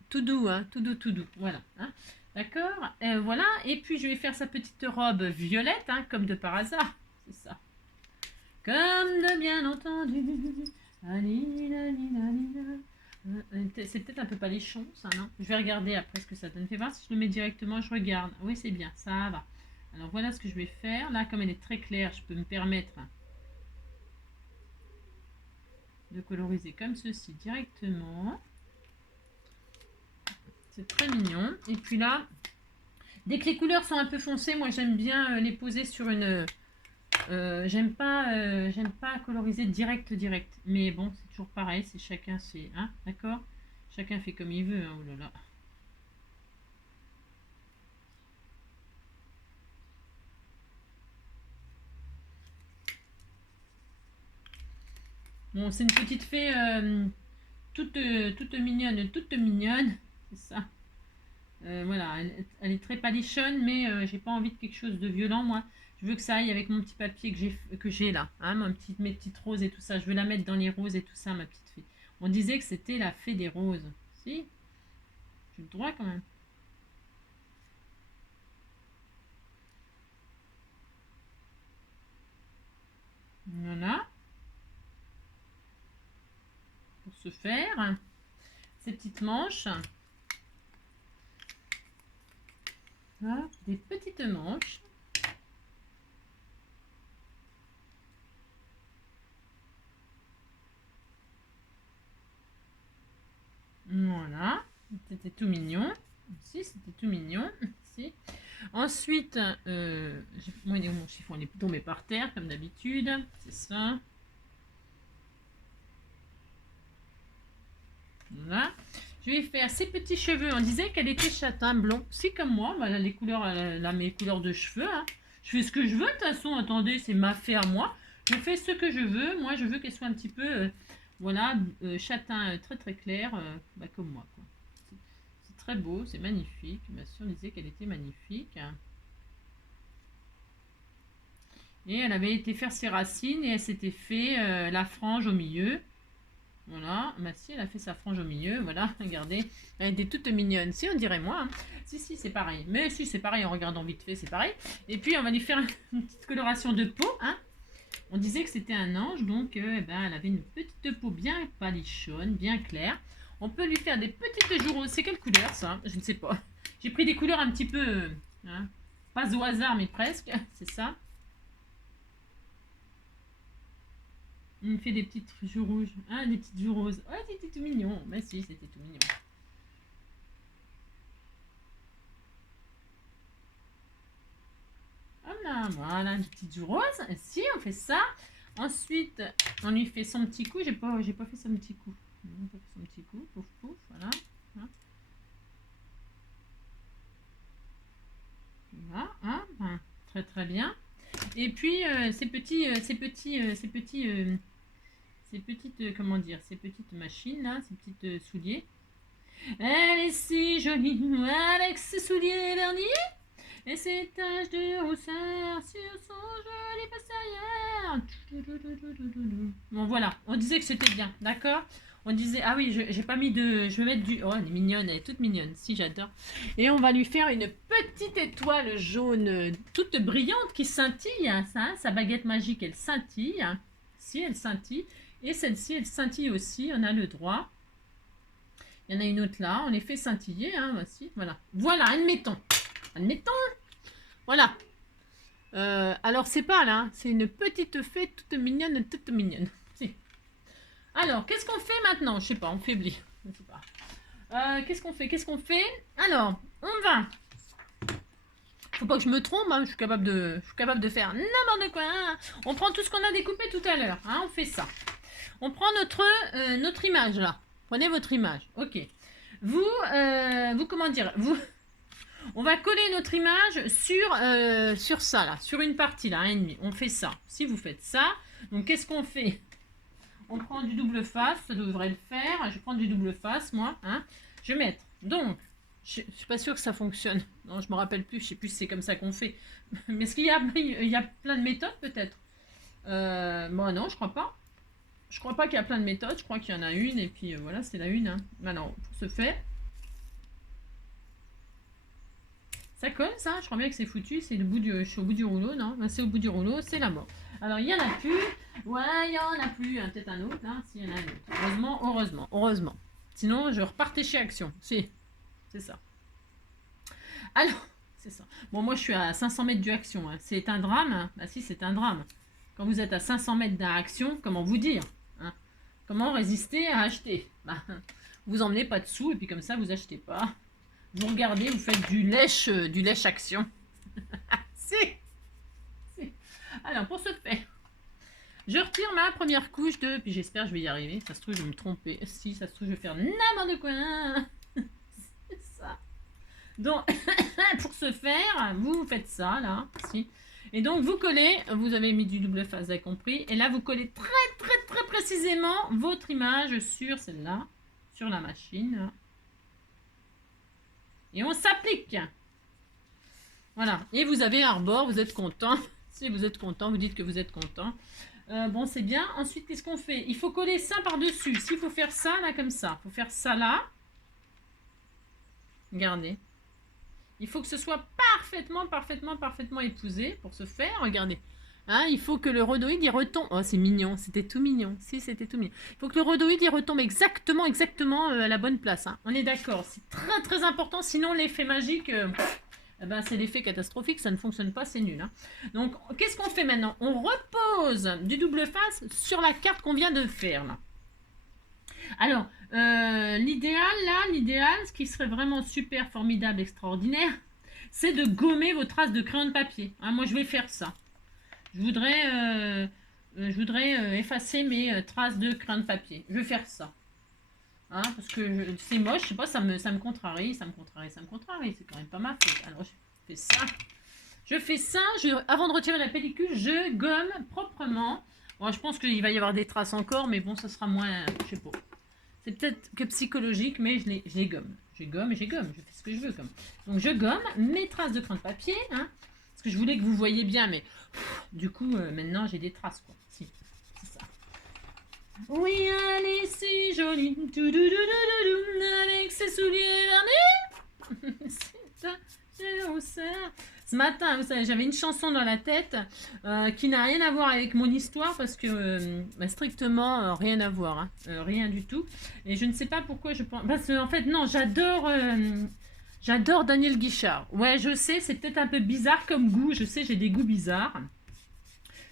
tout doux, hein, tout doux, tout doux. Voilà. Hein. D'accord. Voilà. Et puis, je vais faire sa petite robe violette, hein, comme de par hasard. C'est ça. Comme de bien entendu. C'est peut-être un peu paléchon, ça, non? Je vais regarder après ce que ça donne. Fais voir si je le mets directement, je regarde. Oui, c'est bien, ça va. Alors, voilà ce que je vais faire. Là, comme elle est très claire, je peux me permettre de coloriser comme ceci directement. C'est très mignon. Et puis là, dès que les couleurs sont un peu foncées, moi, j'aime bien les poser sur une... j'aime pas coloriser direct. Mais bon, c'est toujours pareil, c'est chacun c'est... Hein, d'accord? Chacun fait comme il veut, hein, oh là là. Bon, c'est une petite fée toute mignonne, c'est ça. Voilà, elle est très palichonne, mais j'ai pas envie de quelque chose de violent, moi. Je veux que ça aille avec mon petit papier que j'ai là, hein, mes petites roses et tout ça. Je veux la mettre dans les roses et tout ça, ma petite fée. On disait que c'était la fée des roses. Si? J'ai le droit quand même. Voilà. Pour se faire ces petites manches. Voilà, des petites manches. Voilà, c'était tout mignon. Si, c'était tout mignon. Si. Ensuite, mon chiffon est tombé par terre, comme d'habitude. C'est ça. Voilà. Je vais faire ses petits cheveux. On disait qu'elle était châtain blond. C'est comme moi. Bah, les couleurs, elle a mes couleurs de cheveux. Hein. Je fais ce que je veux. De toute façon, attendez, c'est ma fée à moi. Je fais ce que je veux. Moi, je veux qu'elle soit un petit peu, voilà, châtain très très clair, bah, comme moi. C'est très beau, c'est magnifique. Ma soeur disait qu'elle était magnifique. Et elle avait été faire ses racines et elle s'était fait la frange au milieu. Voilà, bah si, elle a fait sa frange au milieu, voilà, regardez. Elle était toute mignonne. Si, on dirait moi. Hein. Si, c'est pareil. Mais si, c'est pareil, en regardant vite fait, c'est pareil. Et puis, on va lui faire une petite coloration de peau. Hein. On disait que c'était un ange, donc elle avait une petite peau bien palichonne, bien claire. On peut lui faire des petites joues roses. C'est quelle couleur, ça? Je ne sais pas. J'ai pris des couleurs un petit peu... Hein, pas au hasard, mais presque. C'est ça. Il me fait des petites joues rouges. Ah, des petites joues roses. Oh, c'était tout mignon. Mais si, c'était tout mignon. Voilà, des petites joues roses. Si, on fait ça. Ensuite, on lui fait son petit coup. J'ai pas fait son petit coup. On fait son petit coup. Pouf, pouf, voilà. Voilà, hein, ben, très très bien. Et puis ces petites, comment dire, ces petites machines là, ces petites souliers. Elle est si jolie avec ses souliers vernis et ses taches de rousseur sur son joli passe derrière. Bon voilà, on disait que c'était bien, d'accord? On disait, ah oui, j'ai pas mis de... Je vais mettre du... Oh, elle est mignonne, elle est toute mignonne. Si, j'adore. Et on va lui faire une petite étoile jaune toute brillante qui scintille. Hein, ça, sa baguette magique, elle scintille. Hein. Si, elle scintille. Et celle-ci, elle scintille aussi. On a le droit. Il y en a une autre là, on les fait scintiller, hein, voici, voilà. Voilà, admettons. Admettons. Voilà. Alors, c'est pas là, c'est une petite fée toute mignonne, toute mignonne. Si. Alors, qu'est-ce qu'on fait maintenant? Je sais pas, on faiblit. Je sais pas. Qu'est-ce qu'on fait? Qu'est-ce qu'on fait? Alors, on va. Faut pas que je me trompe, hein, je suis capable de faire n'importe quoi. Hein. On prend tout ce qu'on a découpé tout à l'heure. Hein, on fait ça. On prend notre image là. Prenez votre image. Ok. Vous comment dire? On va coller notre image sur ça là, sur une partie là, 1,5. On fait ça. Si vous faites ça, donc qu'est-ce qu'on fait? On prend du double face, ça devrait le faire. Je prends du double face, moi. Hein. Je vais mettre. Donc, je ne suis pas sûre que ça fonctionne. Non, je me rappelle plus. Je sais plus si c'est comme ça qu'on fait. Mais est-ce qu'il y a plein de méthodes peut-être? Bon, non, je crois pas. Je crois pas qu'il y a plein de méthodes. Je crois qu'il y en a une. Et puis voilà, c'est la une. Hein. Maintenant, pour ce fait, ça colle, ça. Je crois bien que c'est foutu. C'est je suis au bout du rouleau, non? C'est au bout du rouleau. C'est la mort. Alors, il y en a plus. Ouais, il y en a plus. Peut-être un autre. Hein. S'il y en a un autre. Heureusement. Sinon, je repartais chez Action. Si. C'est ça. Alors, c'est ça. Bon, moi, je suis à 500 mètres du Action. Hein. C'est un drame. Hein. Bah si, c'est un drame. Quand vous êtes à 500 mètres d'un Action, comment vous dire? Hein? Comment résister à acheter? Bah, vous emmenez pas de sous et puis comme ça, vous achetez pas. Vous regardez, vous faites du lèche Action. Si. Alors, pour ce faire, je retire ma première couche de... Puis j'espère que je vais y arriver. Ça se trouve, je vais me tromper. Si, ça se trouve, je vais faire n'importe quoi. C'est ça. Donc, pour ce faire, vous faites ça, là. Si. Et donc, vous collez. Vous avez mis du double face, vous avez compris. Et là, vous collez très précisément votre image sur celle-là. Sur la machine. Et on s'applique. Voilà. Et vous avez un rebord, vous êtes content. Si vous êtes content, vous dites que vous êtes content. Bon, c'est bien. Ensuite, qu'est-ce qu'on fait? Il faut coller ça par-dessus. S'il faut faire ça, là, comme ça. Il faut faire ça, là. Regardez. Il faut que ce soit parfaitement épousé pour ce faire. Regardez. Hein, il faut que le rhodoïde, il retombe. Oh, c'est mignon. C'était tout mignon. Si, c'était tout mignon. Il faut que le rhodoïde, il retombe exactement à la bonne place. Hein. On est d'accord. C'est très important. Sinon, l'effet magique... eh ben, c'est l'effet catastrophique, ça ne fonctionne pas, c'est nul. Hein. Donc, qu'est-ce qu'on fait maintenant? On repose du double face sur la carte qu'on vient de faire. Là. Alors, l'idéal, ce qui serait vraiment super, formidable, extraordinaire, c'est de gommer vos traces de crayon de papier. Hein, moi, je vais faire ça. Je voudrais effacer mes traces de crayon de papier. Je vais faire ça. Hein, parce que c'est moche, je sais pas, ça me contrarie, c'est quand même pas ma faute. Alors je fais ça, avant de retirer la pellicule, je gomme proprement. Bon, je pense qu'il va y avoir des traces encore, mais bon, ça sera moins, je sais pas. C'est peut-être que psychologique, mais je les gomme. Je gomme, je fais ce que je veux. Donc je gomme mes traces de crayon de papier, hein, parce que je voulais que vous voyiez bien, mais du coup, maintenant j'ai des traces, quoi. Si, c'est ça. Oui, elle est si jolie, avec ses souliers vernis. C'est ça, ce matin, vous savez, j'avais une chanson dans la tête qui n'a rien à voir avec mon histoire parce que strictement rien à voir, hein, rien du tout. Et je ne sais pas pourquoi je pense. Parce que, en fait, non, j'adore Daniel Guichard. Ouais, je sais, c'est peut-être un peu bizarre comme goût. Je sais, j'ai des goûts bizarres.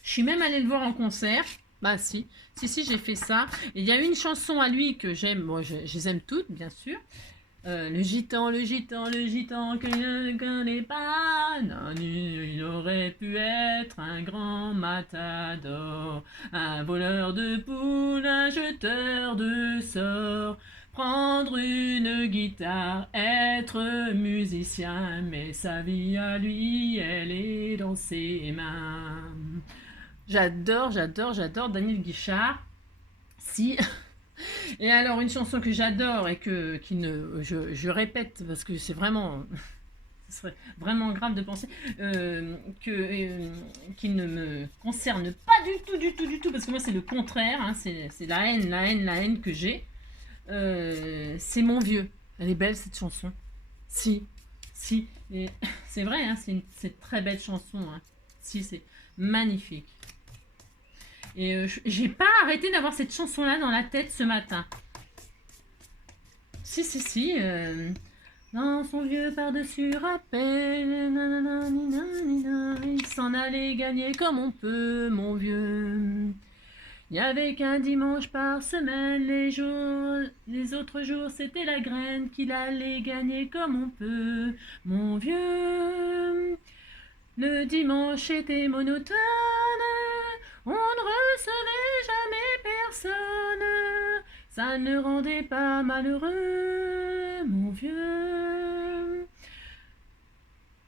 Je suis même allée le voir en concert. Bah si, j'ai fait ça. Et il y a une chanson à lui que j'aime, moi je les aime toutes, bien sûr. Le gitan que je ne connais pas, non, il aurait pu être un grand matador, un voleur de poules, un jeteur de sorts, prendre une guitare, être musicien, mais sa vie à lui, elle est dans ses mains. J'adore Daniel Guichard. Si. Et alors, une chanson que j'adore et je répète parce que c'est vraiment. Ce serait vraiment grave de penser qui ne me concerne pas du tout, parce que moi, c'est le contraire. Hein, c'est la haine que j'ai. C'est Mon vieux. Elle est belle, cette chanson. Si. C'est vrai, hein, c'est une très belle chanson. Hein. Si, c'est magnifique. Et j'ai pas arrêté d'avoir cette chanson-là dans la tête ce matin. Si. Dans son vieux par-dessus rappel, nanana, nina, nina, il s'en allait gagner comme on peut, mon vieux. Il n'y avait qu'un dimanche par semaine, les autres jours c'était la graine qu'il allait gagner comme on peut, mon vieux. Le dimanche était monotone, on ne recevait jamais personne, ça ne rendait pas malheureux, mon vieux.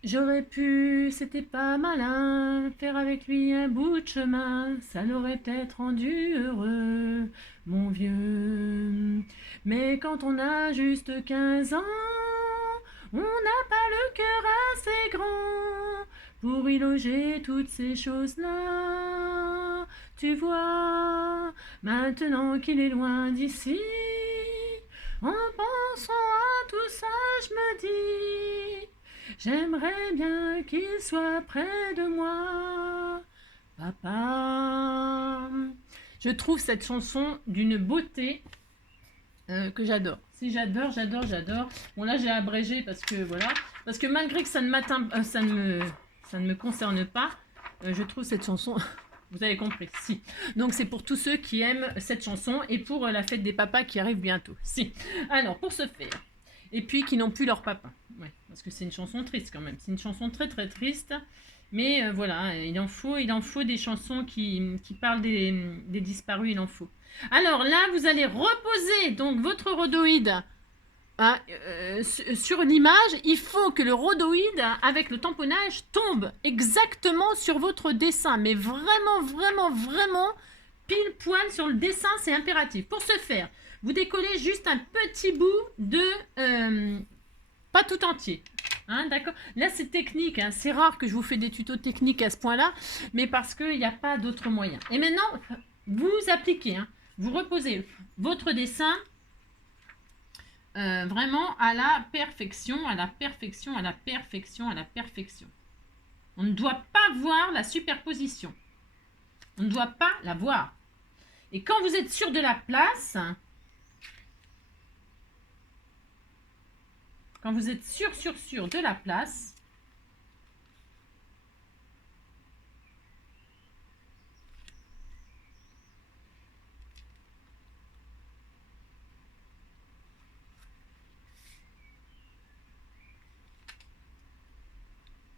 J'aurais pu, c'était pas malin, faire avec lui un bout de chemin, ça l'aurait peut-être rendu heureux, mon vieux. Mais quand on a juste 15 ans, on n'a pas le cœur assez grand pour y loger toutes ces choses-là. Tu vois, maintenant qu'il est loin d'ici, en pensant à tout ça, je me dis, j'aimerais bien qu'il soit près de moi, papa. Je trouve cette chanson d'une beauté que j'adore. Si j'adore. Bon là j'ai abrégé parce que voilà, parce que malgré que ça ne me concerne pas, je trouve cette chanson. Vous avez compris, si. Donc c'est pour tous ceux qui aiment cette chanson et pour la fête des papas qui arrive bientôt. Si. Alors pour ce faire. Et puis qui n'ont plus leur papa. Ouais, parce que c'est une chanson triste quand même. C'est une chanson très très triste. Mais voilà, il en faut des chansons qui parlent des disparus, il en faut. Alors là, vous allez reposer donc votre rhodoïde sur l'image. Il faut que le rhodoïde, avec le tamponnage, tombe exactement sur votre dessin. Mais vraiment, pile poil sur le dessin, c'est impératif. Pour ce faire, vous décollez juste un petit bout de... pas tout entier. Hein, d'accord. Là, c'est technique. Hein. C'est rare que je vous fais des tutos techniques à ce point-là, mais parce qu'il n'y a pas d'autre moyen. Et maintenant, vous appliquez. Hein. Vous reposez votre dessin vraiment à la perfection, à la perfection, à la perfection, à la perfection. On ne doit pas voir la superposition. On ne doit pas la voir. Et quand vous êtes sûr de la place... Quand vous êtes sûr de la place,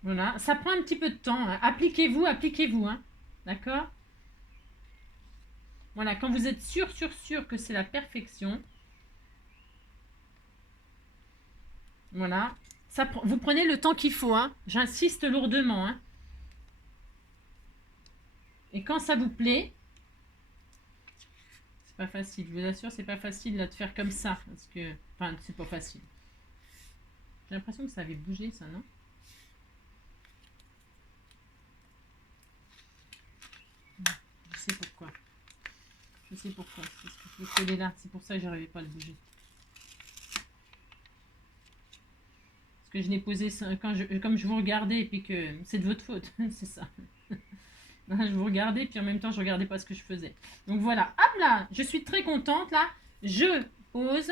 voilà, ça prend un petit peu de temps. Hein. Appliquez-vous, hein. D'accord? Voilà, quand vous êtes sûr que c'est la perfection. Voilà. Ça, vous prenez le temps qu'il faut. Hein. J'insiste lourdement. Hein. Et quand ça vous plaît, c'est pas facile. Je vous assure, c'est pas facile là, de faire comme ça. Parce que, enfin, c'est pas facile. J'ai l'impression que ça avait bougé, ça, non? Je sais pourquoi. C'est ce que je coller là. C'est pour ça que j'arrivais pas à le bouger. Que je l'ai posé comme je vous regardais et puis que c'est de votre faute, c'est ça. Je vous regardais puis en même temps je regardais pas ce que je faisais. Donc voilà, hop là, je suis très contente là. Je pose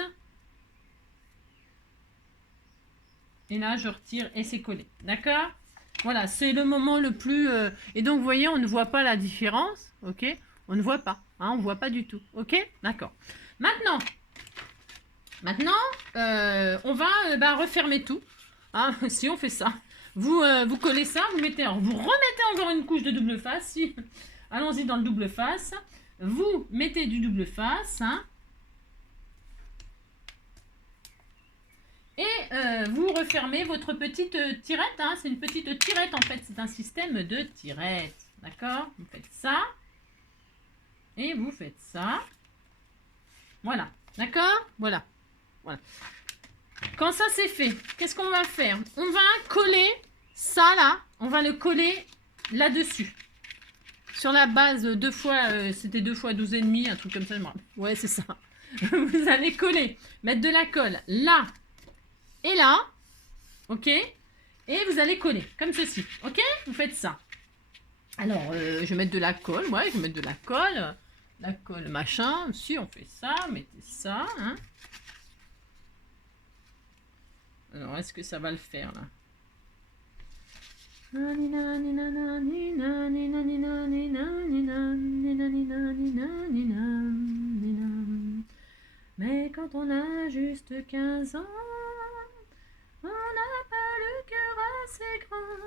et là je retire et c'est collé. D'accord? Voilà, c'est le moment le plus... Et donc vous voyez, on ne voit pas la différence, ok? On ne voit pas, hein, on ne voit pas du tout, ok? D'accord. Maintenant, on va refermer tout. Ah, si on fait ça, vous collez ça, vous remettez encore une couche de double face. Si. Allons-y dans le double face. Vous mettez du double face. Hein, et vous refermez votre petite tirette. Hein, c'est une petite tirette en fait. C'est un système de tirette. D'accord? Vous faites ça. Et vous faites ça. Voilà. D'accord? Voilà. Quand ça c'est fait, qu'est-ce qu'on va faire? On va coller ça là, on va le coller là-dessus. Sur la base 2 fois, c'était 2 fois 12,5, un truc comme ça. Ouais, c'est ça. Vous allez coller, mettre de la colle là et là, ok? Et vous allez coller, comme ceci, ok? Vous faites ça. Alors, je vais mettre de la colle, ouais, je vais mettre de la colle machin, si on fait ça, mettez ça, hein? Alors, est-ce que ça va le faire, là? Mais quand on a juste 15 ans, on n'a pas le cœur assez grand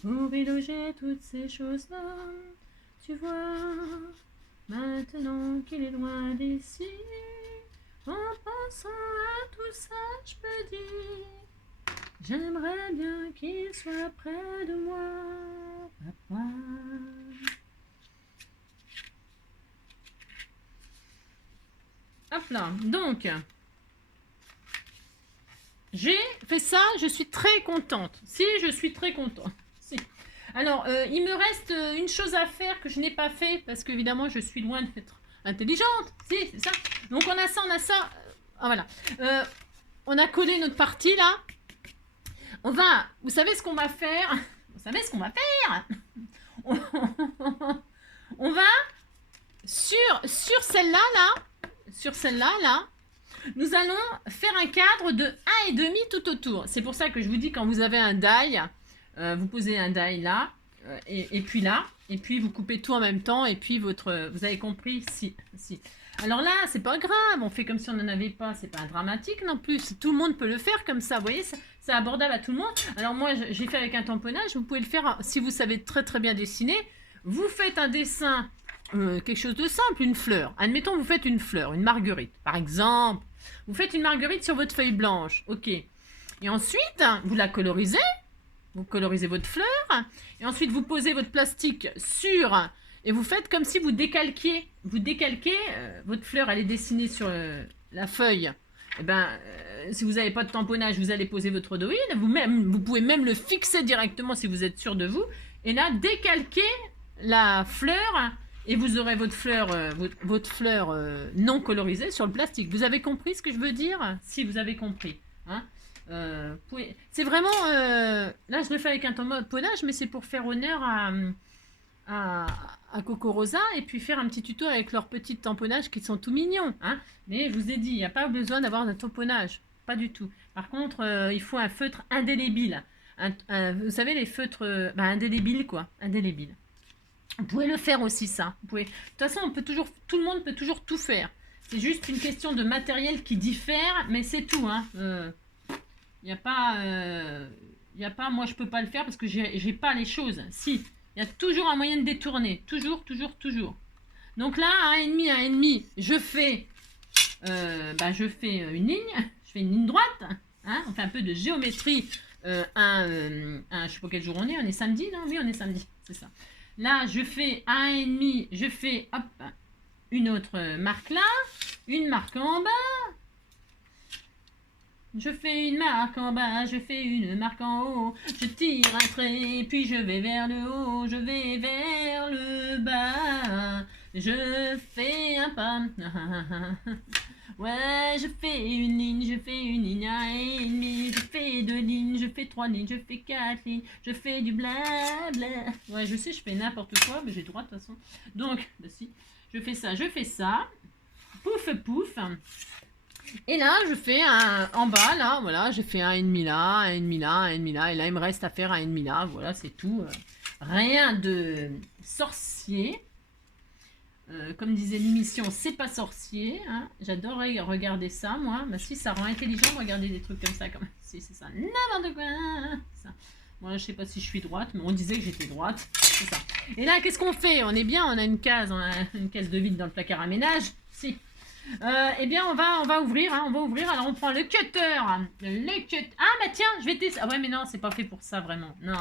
pour biloger toutes ces choses-là. Tu vois, maintenant qu'il est loin d'ici, en pensant à tout ça, je me dis, j'aimerais bien qu'il soit près de moi, papa. Hop là, donc, j'ai fait ça, je suis très contente. Si, je suis très contente. Si. Alors, il me reste une chose à faire que je n'ai pas fait, parce qu'évidemment, je suis loin d'être intelligente. Si, c'est ça. Donc, on a ça, on a ça. Ah, voilà. On a collé notre partie, là. On va... Vous savez ce qu'on va faire? Vous savez ce qu'on va faire? On va... Sur celle-là, là... Sur celle-là, là... Nous allons faire un cadre de 1,5 tout autour. C'est pour ça que je vous dis, quand vous avez un die, vous posez un die là, et puis là, et puis vous coupez tout en même temps, et puis votre... Vous avez compris? Si. Alors là, c'est pas grave, on fait comme si on n'en avait pas, c'est pas dramatique non plus. Tout le monde peut le faire comme ça, vous voyez, c'est abordable à tout le monde. Alors moi, j'ai fait avec un tamponnage, vous pouvez le faire si vous savez très très bien dessiner. Vous faites un dessin, quelque chose de simple, une fleur. Admettons, vous faites une fleur, une marguerite, par exemple. Vous faites une marguerite sur votre feuille blanche, ok. Et ensuite, vous la colorisez. Vous colorisez votre fleur. Et ensuite, vous posez votre plastique sur... Et vous faites comme si vous décalquiez. Vous décalquez, votre fleur, elle est dessinée sur la feuille. Et ben, si vous n'avez pas de tamponnage, vous allez poser votre doigt. Vous pouvez même le fixer directement si vous êtes sûr de vous. Et là, décalquez la fleur... Et vous aurez votre fleur non colorisée sur le plastique. Vous avez compris ce que je veux dire? Si, vous avez compris. Hein, c'est vraiment... là, je le fais avec un tamponnage, mais c'est pour faire honneur à Coco Rosa et puis faire un petit tuto avec leurs petits tamponnages qui sont tout mignons. Hein. Mais je vous ai dit, il n'y a pas besoin d'avoir un tamponnage. Pas du tout. Par contre, il faut un feutre indélébile. Vous savez, les feutres indélébiles, quoi. Indélébiles. Vous pouvez le faire aussi, ça. Vous pouvez... De toute façon, tout le monde peut toujours tout faire. C'est juste une question de matériel qui diffère, mais c'est tout. Hein. Y a pas, moi, je peux pas le faire parce que j'ai pas les choses. Si, il y a toujours un moyen de détourner. Toujours. Donc là, 1,5, je fais une ligne. Je fais une ligne droite. Hein. On fait un peu de géométrie. Je sais pas quel jour on est samedi, non? Oui, on est samedi, c'est ça. Là, je fais 1,5, je fais hop, une autre marque là, une marque en bas. Je fais une marque en bas, je fais une marque en haut. Je tire un trait, puis je vais vers le haut, je vais vers le bas. Je fais un pas. Ouais, je fais une ligne, 1,5, je fais 2 lignes, je fais 3 lignes, je fais 4 lignes, je fais du blabla. Ouais, je sais, je fais n'importe quoi, mais j'ai le droit de toute façon. Donc, bah si, je fais ça, pouf, pouf. Et là, je fais en bas, là, voilà, je fais 1,5 là, 1,5 là, 1,5 là, et là, il me reste à faire 1,5 là, voilà, c'est tout. Rien de sorcier. Comme disait l'émission, c'est pas sorcier. Hein. J'adorais regarder ça, moi. Bah, si, ça rend intelligent de regarder des trucs comme ça. Si, c'est ça. N'importe quoi. Ça. Moi, je sais pas si je suis droite, mais on disait que j'étais droite. C'est ça. Et là, qu'est-ce qu'on fait? On est bien, on a une case de vide dans le placard à ménage. Si. Eh bien, on va ouvrir. Hein, on va ouvrir. Alors, on prend le cutter. Ah, bah tiens, je vais tester. Ah ouais, mais non, c'est pas fait pour ça, vraiment. Non.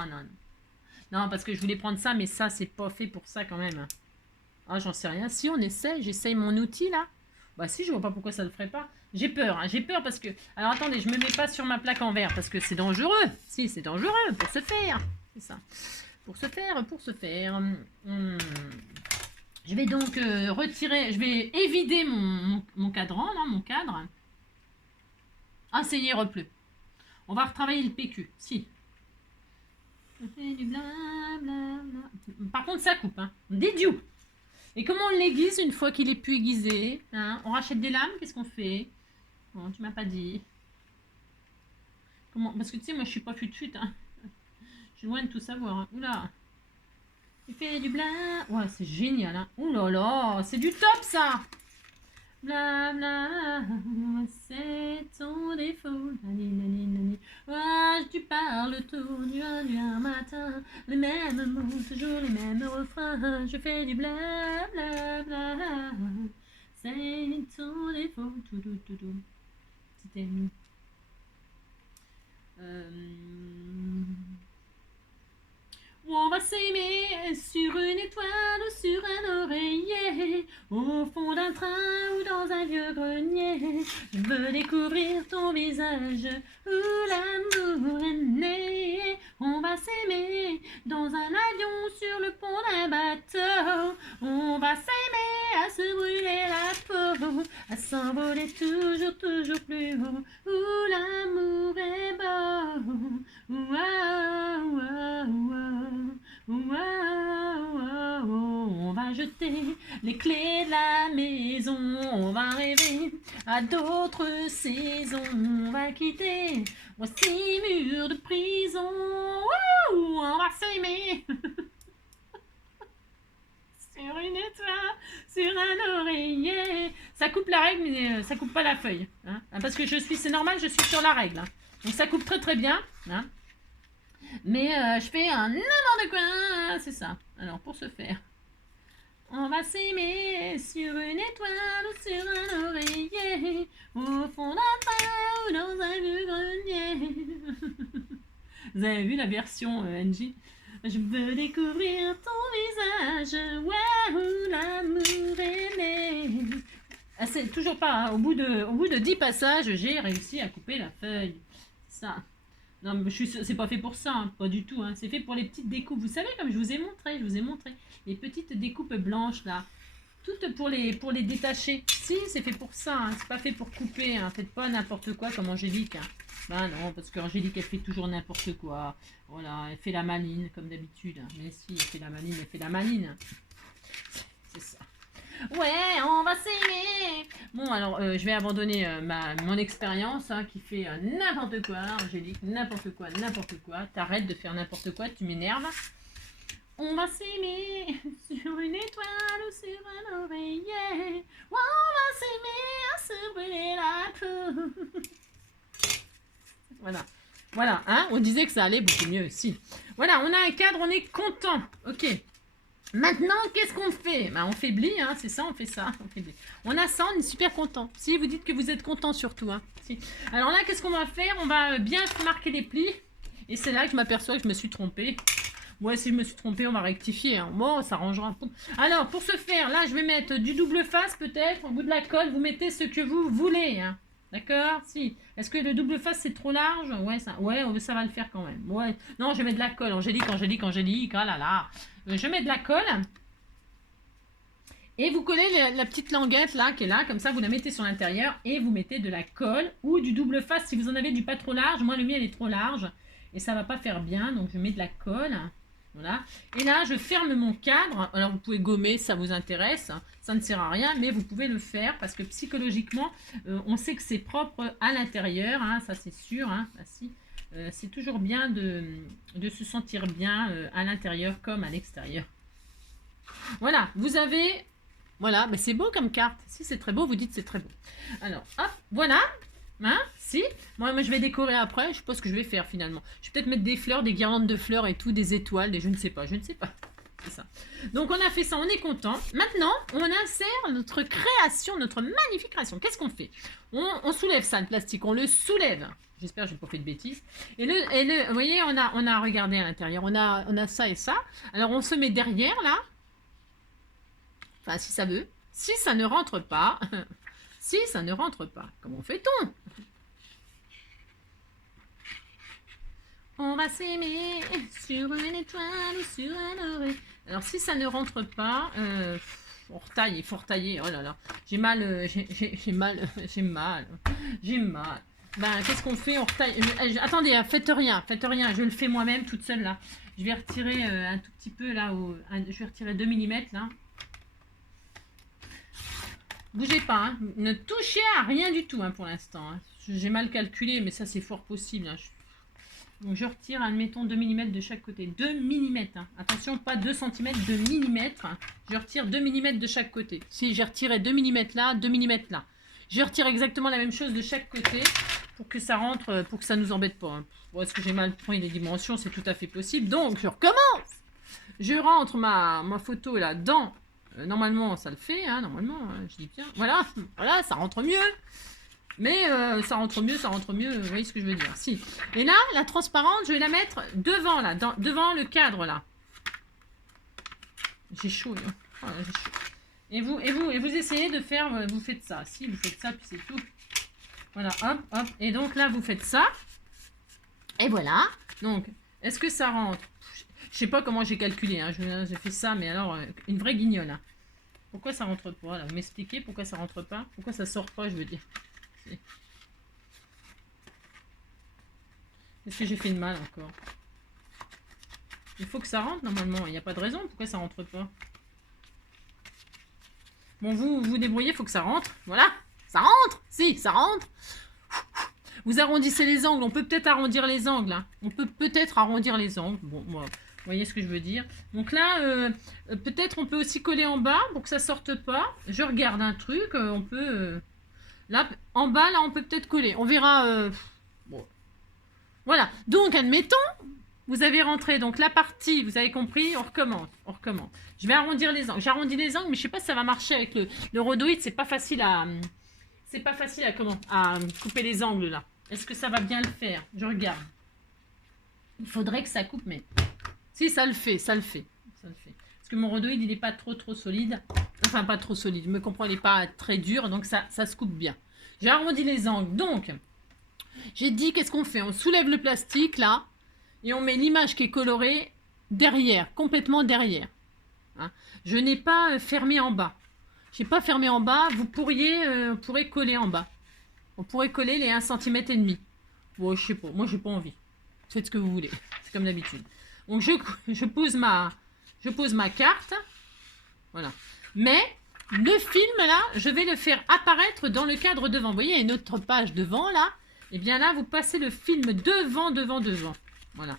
Non, parce que je voulais prendre ça, mais ça, c'est pas fait pour ça quand même. Ah, j'en sais rien. Si on essaie, j'essaye mon outil là. Bah si, je vois pas pourquoi ça le ferait pas. J'ai peur parce que... Alors attendez, je me mets pas sur ma plaque en verre parce que c'est dangereux. Si, c'est dangereux pour se faire. C'est ça. Pour se faire. Je vais donc retirer... Je vais évider mon cadran, là, mon cadre. Ah, ça y est, repleut. On va retravailler le PQ. Si. Je fais du blablabla. Par contre, ça coupe. Hein. Des dieux. Et comment on l'aiguise une fois qu'il est plus aiguisé? Hein? On rachète des lames, qu'est-ce qu'on fait? Bon, tu m'as pas dit. Comment? Parce que tu sais, moi je suis pas fut-fut, hein. Je suis loin de tout savoir, hein. Oula. Tu fais du bla. Ouais, c'est génial, hein. Ouh là là, c'est du top ça. Bla bla, c'est ton défaut. Nani, nani, nani. Ah, tu parles tout du un matin. Les mêmes mots, toujours les mêmes refrains. Je fais du bla bla bla. C'est ton défaut. Tout, tout, tout, tout. C'était. On va s'aimer sur une étoile ou sur un oreiller, au fond d'un train ou dans un vieux grenier. Je veux découvrir ton visage où l'amour est né. On va s'aimer dans un avion sur le pont d'un bateau. On va s'aimer à se brûler la peau, à s'envoler toujours, toujours plus haut, où l'amour est beau. Wow, wow, wow, on va jeter les clés de la maison, on va rêver à d'autres saisons, on va quitter ces murs de prison. On va s'aimer sur une étoile, sur un oreiller. Ça coupe la règle, mais ça coupe pas la feuille, hein, parce que c'est normal, je suis sur la règle, hein. Donc ça coupe très très bien, hein. Mais je fais un n'importe quoi, c'est ça. Alors pour ce faire, on va s'aimer sur une étoile ou sur un oreiller, au fond d'un train ou dans un vieux grenier. Vous avez vu la version NJ? Je veux découvrir ton visage, ouais, l'amour est né. Ah, c'est toujours pas, hein. Au bout de 10 passages, j'ai réussi à couper la feuille. Ça. Non, mais c'est pas fait pour ça, hein, pas du tout, hein. C'est fait pour les petites découpes. Vous savez, comme je vous ai montré, les petites découpes blanches là, toutes pour les détacher. Si, c'est fait pour ça, hein. C'est pas fait pour couper, hein. Faites pas n'importe quoi comme Angélique, hein. Ben non, parce qu'Angélique elle fait toujours n'importe quoi. Voilà, elle fait la maline comme d'habitude, hein. Mais si, elle fait la maline, c'est ça. Ouais, on va s'aimer. Bon, alors, je vais abandonner mon expérience, hein, qui fait n'importe quoi, Angélique, n'importe quoi, n'importe quoi. T'arrêtes de faire n'importe quoi, tu m'énerves. On va s'aimer sur une étoile ou sur un oreiller. Ouais, on va s'aimer à se brûler la peau. Voilà. Voilà, hein, on disait que ça allait beaucoup mieux, si. Voilà, on a un cadre, on est content. Ok. Maintenant, qu'est-ce qu'on fait? On fait bli, hein, c'est ça, on fait ça. On a ça, on est super content. Si vous dites que vous êtes content surtout, hein. Si. Alors là, qu'est-ce qu'on va faire? On va bien marquer les plis. Et c'est là que je m'aperçois que je me suis trompée. Ouais, si je me suis trompée, on va rectifier, hein. Bon, ça rangera. Alors, pour ce faire, là, je vais mettre du double face peut-être. Au bout de la colle, vous mettez ce que vous voulez, hein. D'accord? Si. Est-ce que le double face c'est trop large? Ouais, ça va le faire quand même. Ouais. Non, je mets de la colle. Angélique. Ah là là. Je mets de la colle. Et vous collez la petite languette là, qui est là. Comme ça, vous la mettez sur l'intérieur. Et vous mettez de la colle ou du double face si vous en avez du pas trop large. Moi, le mien, il est trop large. Et ça va pas faire bien. Donc, je mets de la colle. Voilà. Et là, je ferme mon cadre. Alors, vous pouvez gommer, ça vous intéresse. Ça ne sert à rien, mais vous pouvez le faire parce que psychologiquement, on sait que c'est propre à l'intérieur. Hein, ça, c'est sûr. Hein. Ah, si. C'est toujours bien de se sentir bien à l'intérieur comme à l'extérieur. Voilà, vous avez... Voilà, mais c'est beau comme carte. Si c'est très beau, vous dites c'est très beau. Alors, hop, voilà. Hein, si. Moi, je vais décorer après. Je sais pas ce que je vais faire finalement. Je vais peut-être mettre des fleurs, des guirlandes de fleurs et tout, des étoiles, je ne sais pas. C'est ça. Donc, on a fait ça, on est content. Maintenant, on insère notre création, notre magnifique création. Qu'est-ce qu'on fait? On soulève ça, le plastique. On le soulève. J'espère que je n'ai pas fait de bêtises. Et vous voyez, on a regardé à l'intérieur. On a ça et ça. Alors, on se met derrière, là. Enfin, si ça veut. Si ça ne rentre pas... Si ça ne rentre pas, comment fait-on? On va s'aimer sur une étoile ou sur un oreille. Alors si ça ne rentre pas, on retaille, il faut retailler. Oh là là, j'ai mal. Ben qu'est-ce qu'on fait? On retaille. Attendez, faites rien. Je le fais moi-même toute seule là. Je vais retirer un tout petit peu là. Je vais retirer 2 mm là. Bougez pas, hein. Ne touchez à rien du tout, hein, pour l'instant. Hein. J'ai mal calculé, mais ça c'est fort possible. Hein. Donc je retire, admettons, 2 mm de chaque côté. 2 mm. Hein. Attention, pas 2 cm, 2 mm. Je retire 2 mm de chaque côté. Si j'ai retiré 2 mm là, 2 mm là. Je retire exactement la même chose de chaque côté pour que ça rentre, pour que ça nous embête pas. Hein. Bon, est-ce que j'ai mal pris les dimensions? C'est tout à fait possible. Donc je recommence. Je rentre ma photo là dans... normalement, ça le fait. Hein, normalement, je dis bien. Voilà, voilà, ça rentre mieux. Mais ça rentre mieux, vous voyez ce que je veux dire. Si. Et là, la transparente, je vais la mettre devant, là, devant le cadre, là. J'ai chaud, hein. Voilà, j'ai chaud. Et vous essayez de faire, vous faites ça. Si, vous faites ça, puis c'est tout. Voilà, hop, hop. Et donc là, vous faites ça. Et voilà. Donc, est-ce que ça rentre? Je sais pas comment j'ai calculé, hein. J'ai fait ça, mais alors, une vraie guignole. Hein. Pourquoi ça rentre pas, là? Vous m'expliquez pourquoi ça rentre pas? Pourquoi ça sort pas, je veux dire. Est-ce que j'ai fait de mal encore? Il faut que ça rentre normalement. Il n'y a pas de raison pourquoi ça rentre pas. Bon, vous débrouillez, il faut que ça rentre. Voilà, ça rentre. Si, ça rentre. Vous arrondissez les angles. On peut peut-être arrondir les angles. Hein. On peut peut-être arrondir les angles. Bon, moi, vous voyez ce que je veux dire. Donc là, peut-être on peut aussi coller en bas pour que ça sorte pas. Je regarde un truc. On peut... là, en bas, là, on peut peut-être coller. On verra... bon. Voilà. Donc, admettons, vous avez rentré donc la partie, vous avez compris, on recommence. Je vais arrondir les angles. J'arrondis les angles, mais je sais pas si ça va marcher avec le rhodoïde. C'est pas facile à... à couper les angles, là. Est-ce que ça va bien le faire? Je regarde. Il faudrait que ça coupe, mais... Si, ça le fait. Parce que mon rhodoïde, il n'est pas trop solide. Enfin, pas trop solide. Je me comprends, il n'est pas très dur, donc ça se coupe bien. J'ai arrondi les angles. Donc, j'ai dit, qu'est-ce qu'on fait? On soulève le plastique, là, et on met l'image qui est colorée derrière, complètement derrière. Hein? Je n'ai pas fermé en bas. Je n'ai pas fermé en bas. Vous on pourrait coller en bas. On pourrait coller les 1,5 cm. Bon, je sais pas. Moi, j'ai pas envie. Faites ce que vous voulez. C'est comme d'habitude. Donc, je pose ma carte. Voilà. Mais le film, là, je vais le faire apparaître dans le cadre devant. Vous voyez, il y a une autre page devant, là. Et bien là, vous passez le film devant. Voilà.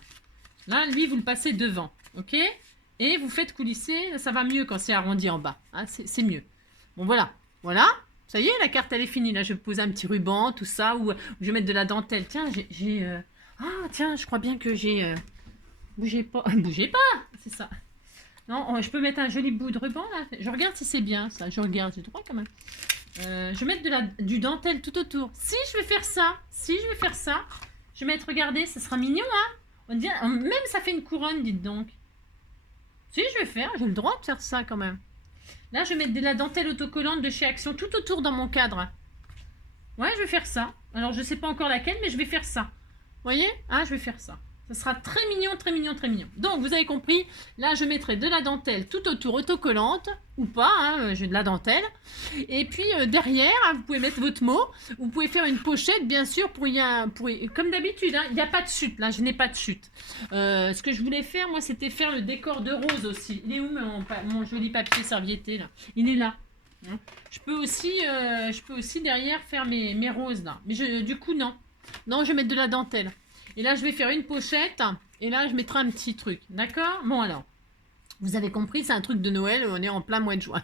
Là, lui, vous le passez devant. OK? Et vous faites coulisser. Ça va mieux quand c'est arrondi en bas. Hein, c'est mieux. Bon, voilà. Voilà. Ça y est, la carte, elle est finie. Là, je vais poser un petit ruban, tout ça. Ou je vais mettre de la dentelle. Tiens, ah, tiens, je crois bien que j'ai... Bougez pas. Bougez pas. C'est ça. Non, je peux mettre un joli bout de ruban, là. Je regarde si c'est bien, ça. Je regarde, j'ai droit quand même. Je vais mettre du dentelle tout autour. Si je vais faire ça, je vais mettre, regardez, ça sera mignon, hein. On dirait, même ça fait une couronne, dites donc. Si, je vais faire, j'ai le droit de faire ça quand même. Là, je vais mettre de la dentelle autocollante de chez Action tout autour dans mon cadre. Ouais, je vais faire ça. Alors, je sais pas encore laquelle, mais je vais faire ça. Vous voyez? Ah, je vais faire ça. Ça sera très mignon. Donc, vous avez compris, là, je mettrai de la dentelle tout autour, autocollante, ou pas, hein, j'ai de la dentelle. Et puis, derrière, hein, vous pouvez mettre votre mot. Vous pouvez faire une pochette, bien sûr, comme d'habitude, hein, il n'y a pas de chute, là, je n'ai pas de chute. Ce que je voulais faire, moi, c'était faire le décor de rose aussi. Il est où mon joli papier servietté, là? Il est là. Hein. Je peux aussi derrière faire mes roses, là. Mais du coup, non. Non, je vais mettre de la dentelle. Et là, je vais faire une pochette. Et là, je mettrai un petit truc. D'accord? Bon, alors. Vous avez compris, c'est un truc de Noël. On est en plein mois de juin.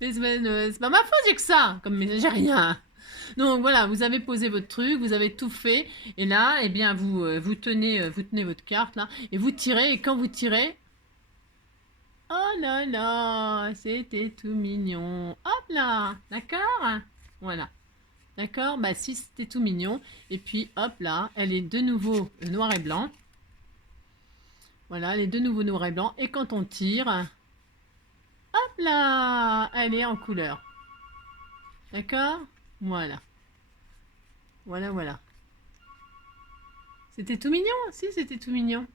Mais c'est pas ma faute, j'ai que ça. Comme j'ai rien. Donc, voilà, vous avez posé votre truc. Vous avez tout fait. Et là, eh bien, vous tenez votre carte, là. Et vous tirez. Et quand vous tirez... Oh là là, c'était tout mignon. Hop là. D'accord? Voilà. D'accord? Bah si, c'était tout mignon. Et puis, hop là, elle est de nouveau noir et blanc. Voilà, elle est de nouveau noir et blanc. Et quand on tire, hop là, elle est en couleur. D'accord? Voilà. Voilà. C'était tout mignon? Si, c'était tout mignon.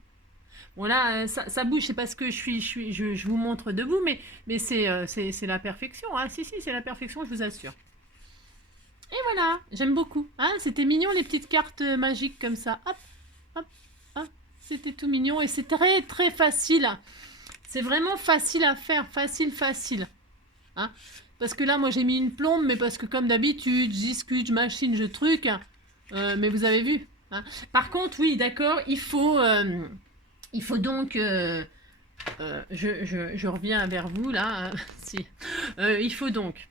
Bon là, ça bouge, c'est parce que je vous montre debout, mais c'est la perfection. Hein. Si, c'est la perfection, je vous assure. Et voilà, j'aime beaucoup. Hein, c'était mignon les petites cartes magiques comme ça. Hop. C'était tout mignon et c'est très facile. C'est vraiment facile à faire, facile. Hein, parce que là, moi j'ai mis une plombe, mais parce que comme d'habitude, je discute, je machine, je truc. Mais vous avez vu, hein. Par contre, oui, d'accord, il faut donc... je reviens vers vous, là. Si. Il faut donc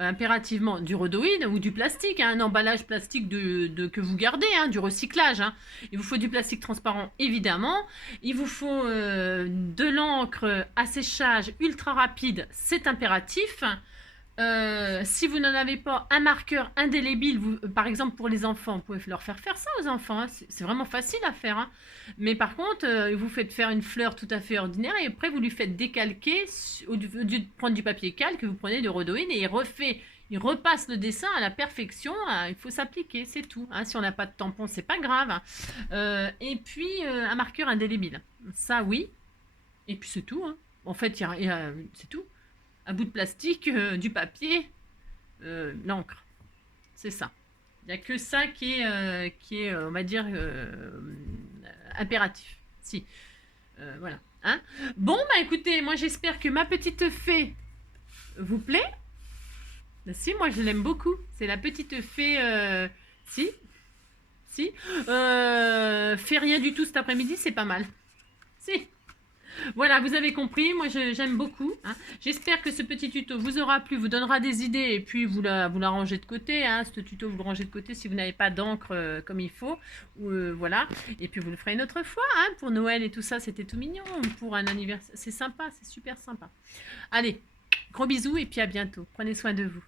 impérativement du rhodoïde ou du plastique, hein, un emballage plastique que vous gardez, hein, du recyclage. Hein. Il vous faut du plastique transparent, évidemment. Il vous faut de l'encre à séchage ultra rapide, c'est impératif. Si vous n'en avez pas, un marqueur indélébile, par exemple pour les enfants, vous pouvez leur faire ça aux enfants, hein, c'est vraiment facile à faire. Hein. Mais par contre, vous faites faire une fleur tout à fait ordinaire et après vous lui faites décalquer, au lieu de prendre du papier calque, vous prenez de rhodoïne et il repasse le dessin à la perfection, hein, il faut s'appliquer, c'est tout. Hein. Si on n'a pas de tampon, c'est pas grave. Hein. Et puis un marqueur indélébile, ça oui, et puis c'est tout. Hein. En fait, c'est tout. Un bout de plastique, du papier, l'encre. C'est ça. Il n'y a que ça qui est on va dire, impératif. Si. Voilà. Hein. Bon, bah écoutez, moi j'espère que ma petite fée vous plaît. Si, moi je l'aime beaucoup. C'est la petite fée... si. Si. Fait rien du tout cet après-midi, c'est pas mal. Si. Voilà, vous avez compris, moi j'aime beaucoup. Hein. J'espère que ce petit tuto vous aura plu, vous donnera des idées et puis vous la rangez de côté. Hein. Ce tuto, vous le rangez de côté si vous n'avez pas d'encre comme il faut. Voilà, et puis vous le ferez une autre fois. Hein. Pour Noël et tout ça, c'était tout mignon. Pour un anniversaire, c'est sympa, c'est super sympa. Allez, gros bisous et puis à bientôt. Prenez soin de vous.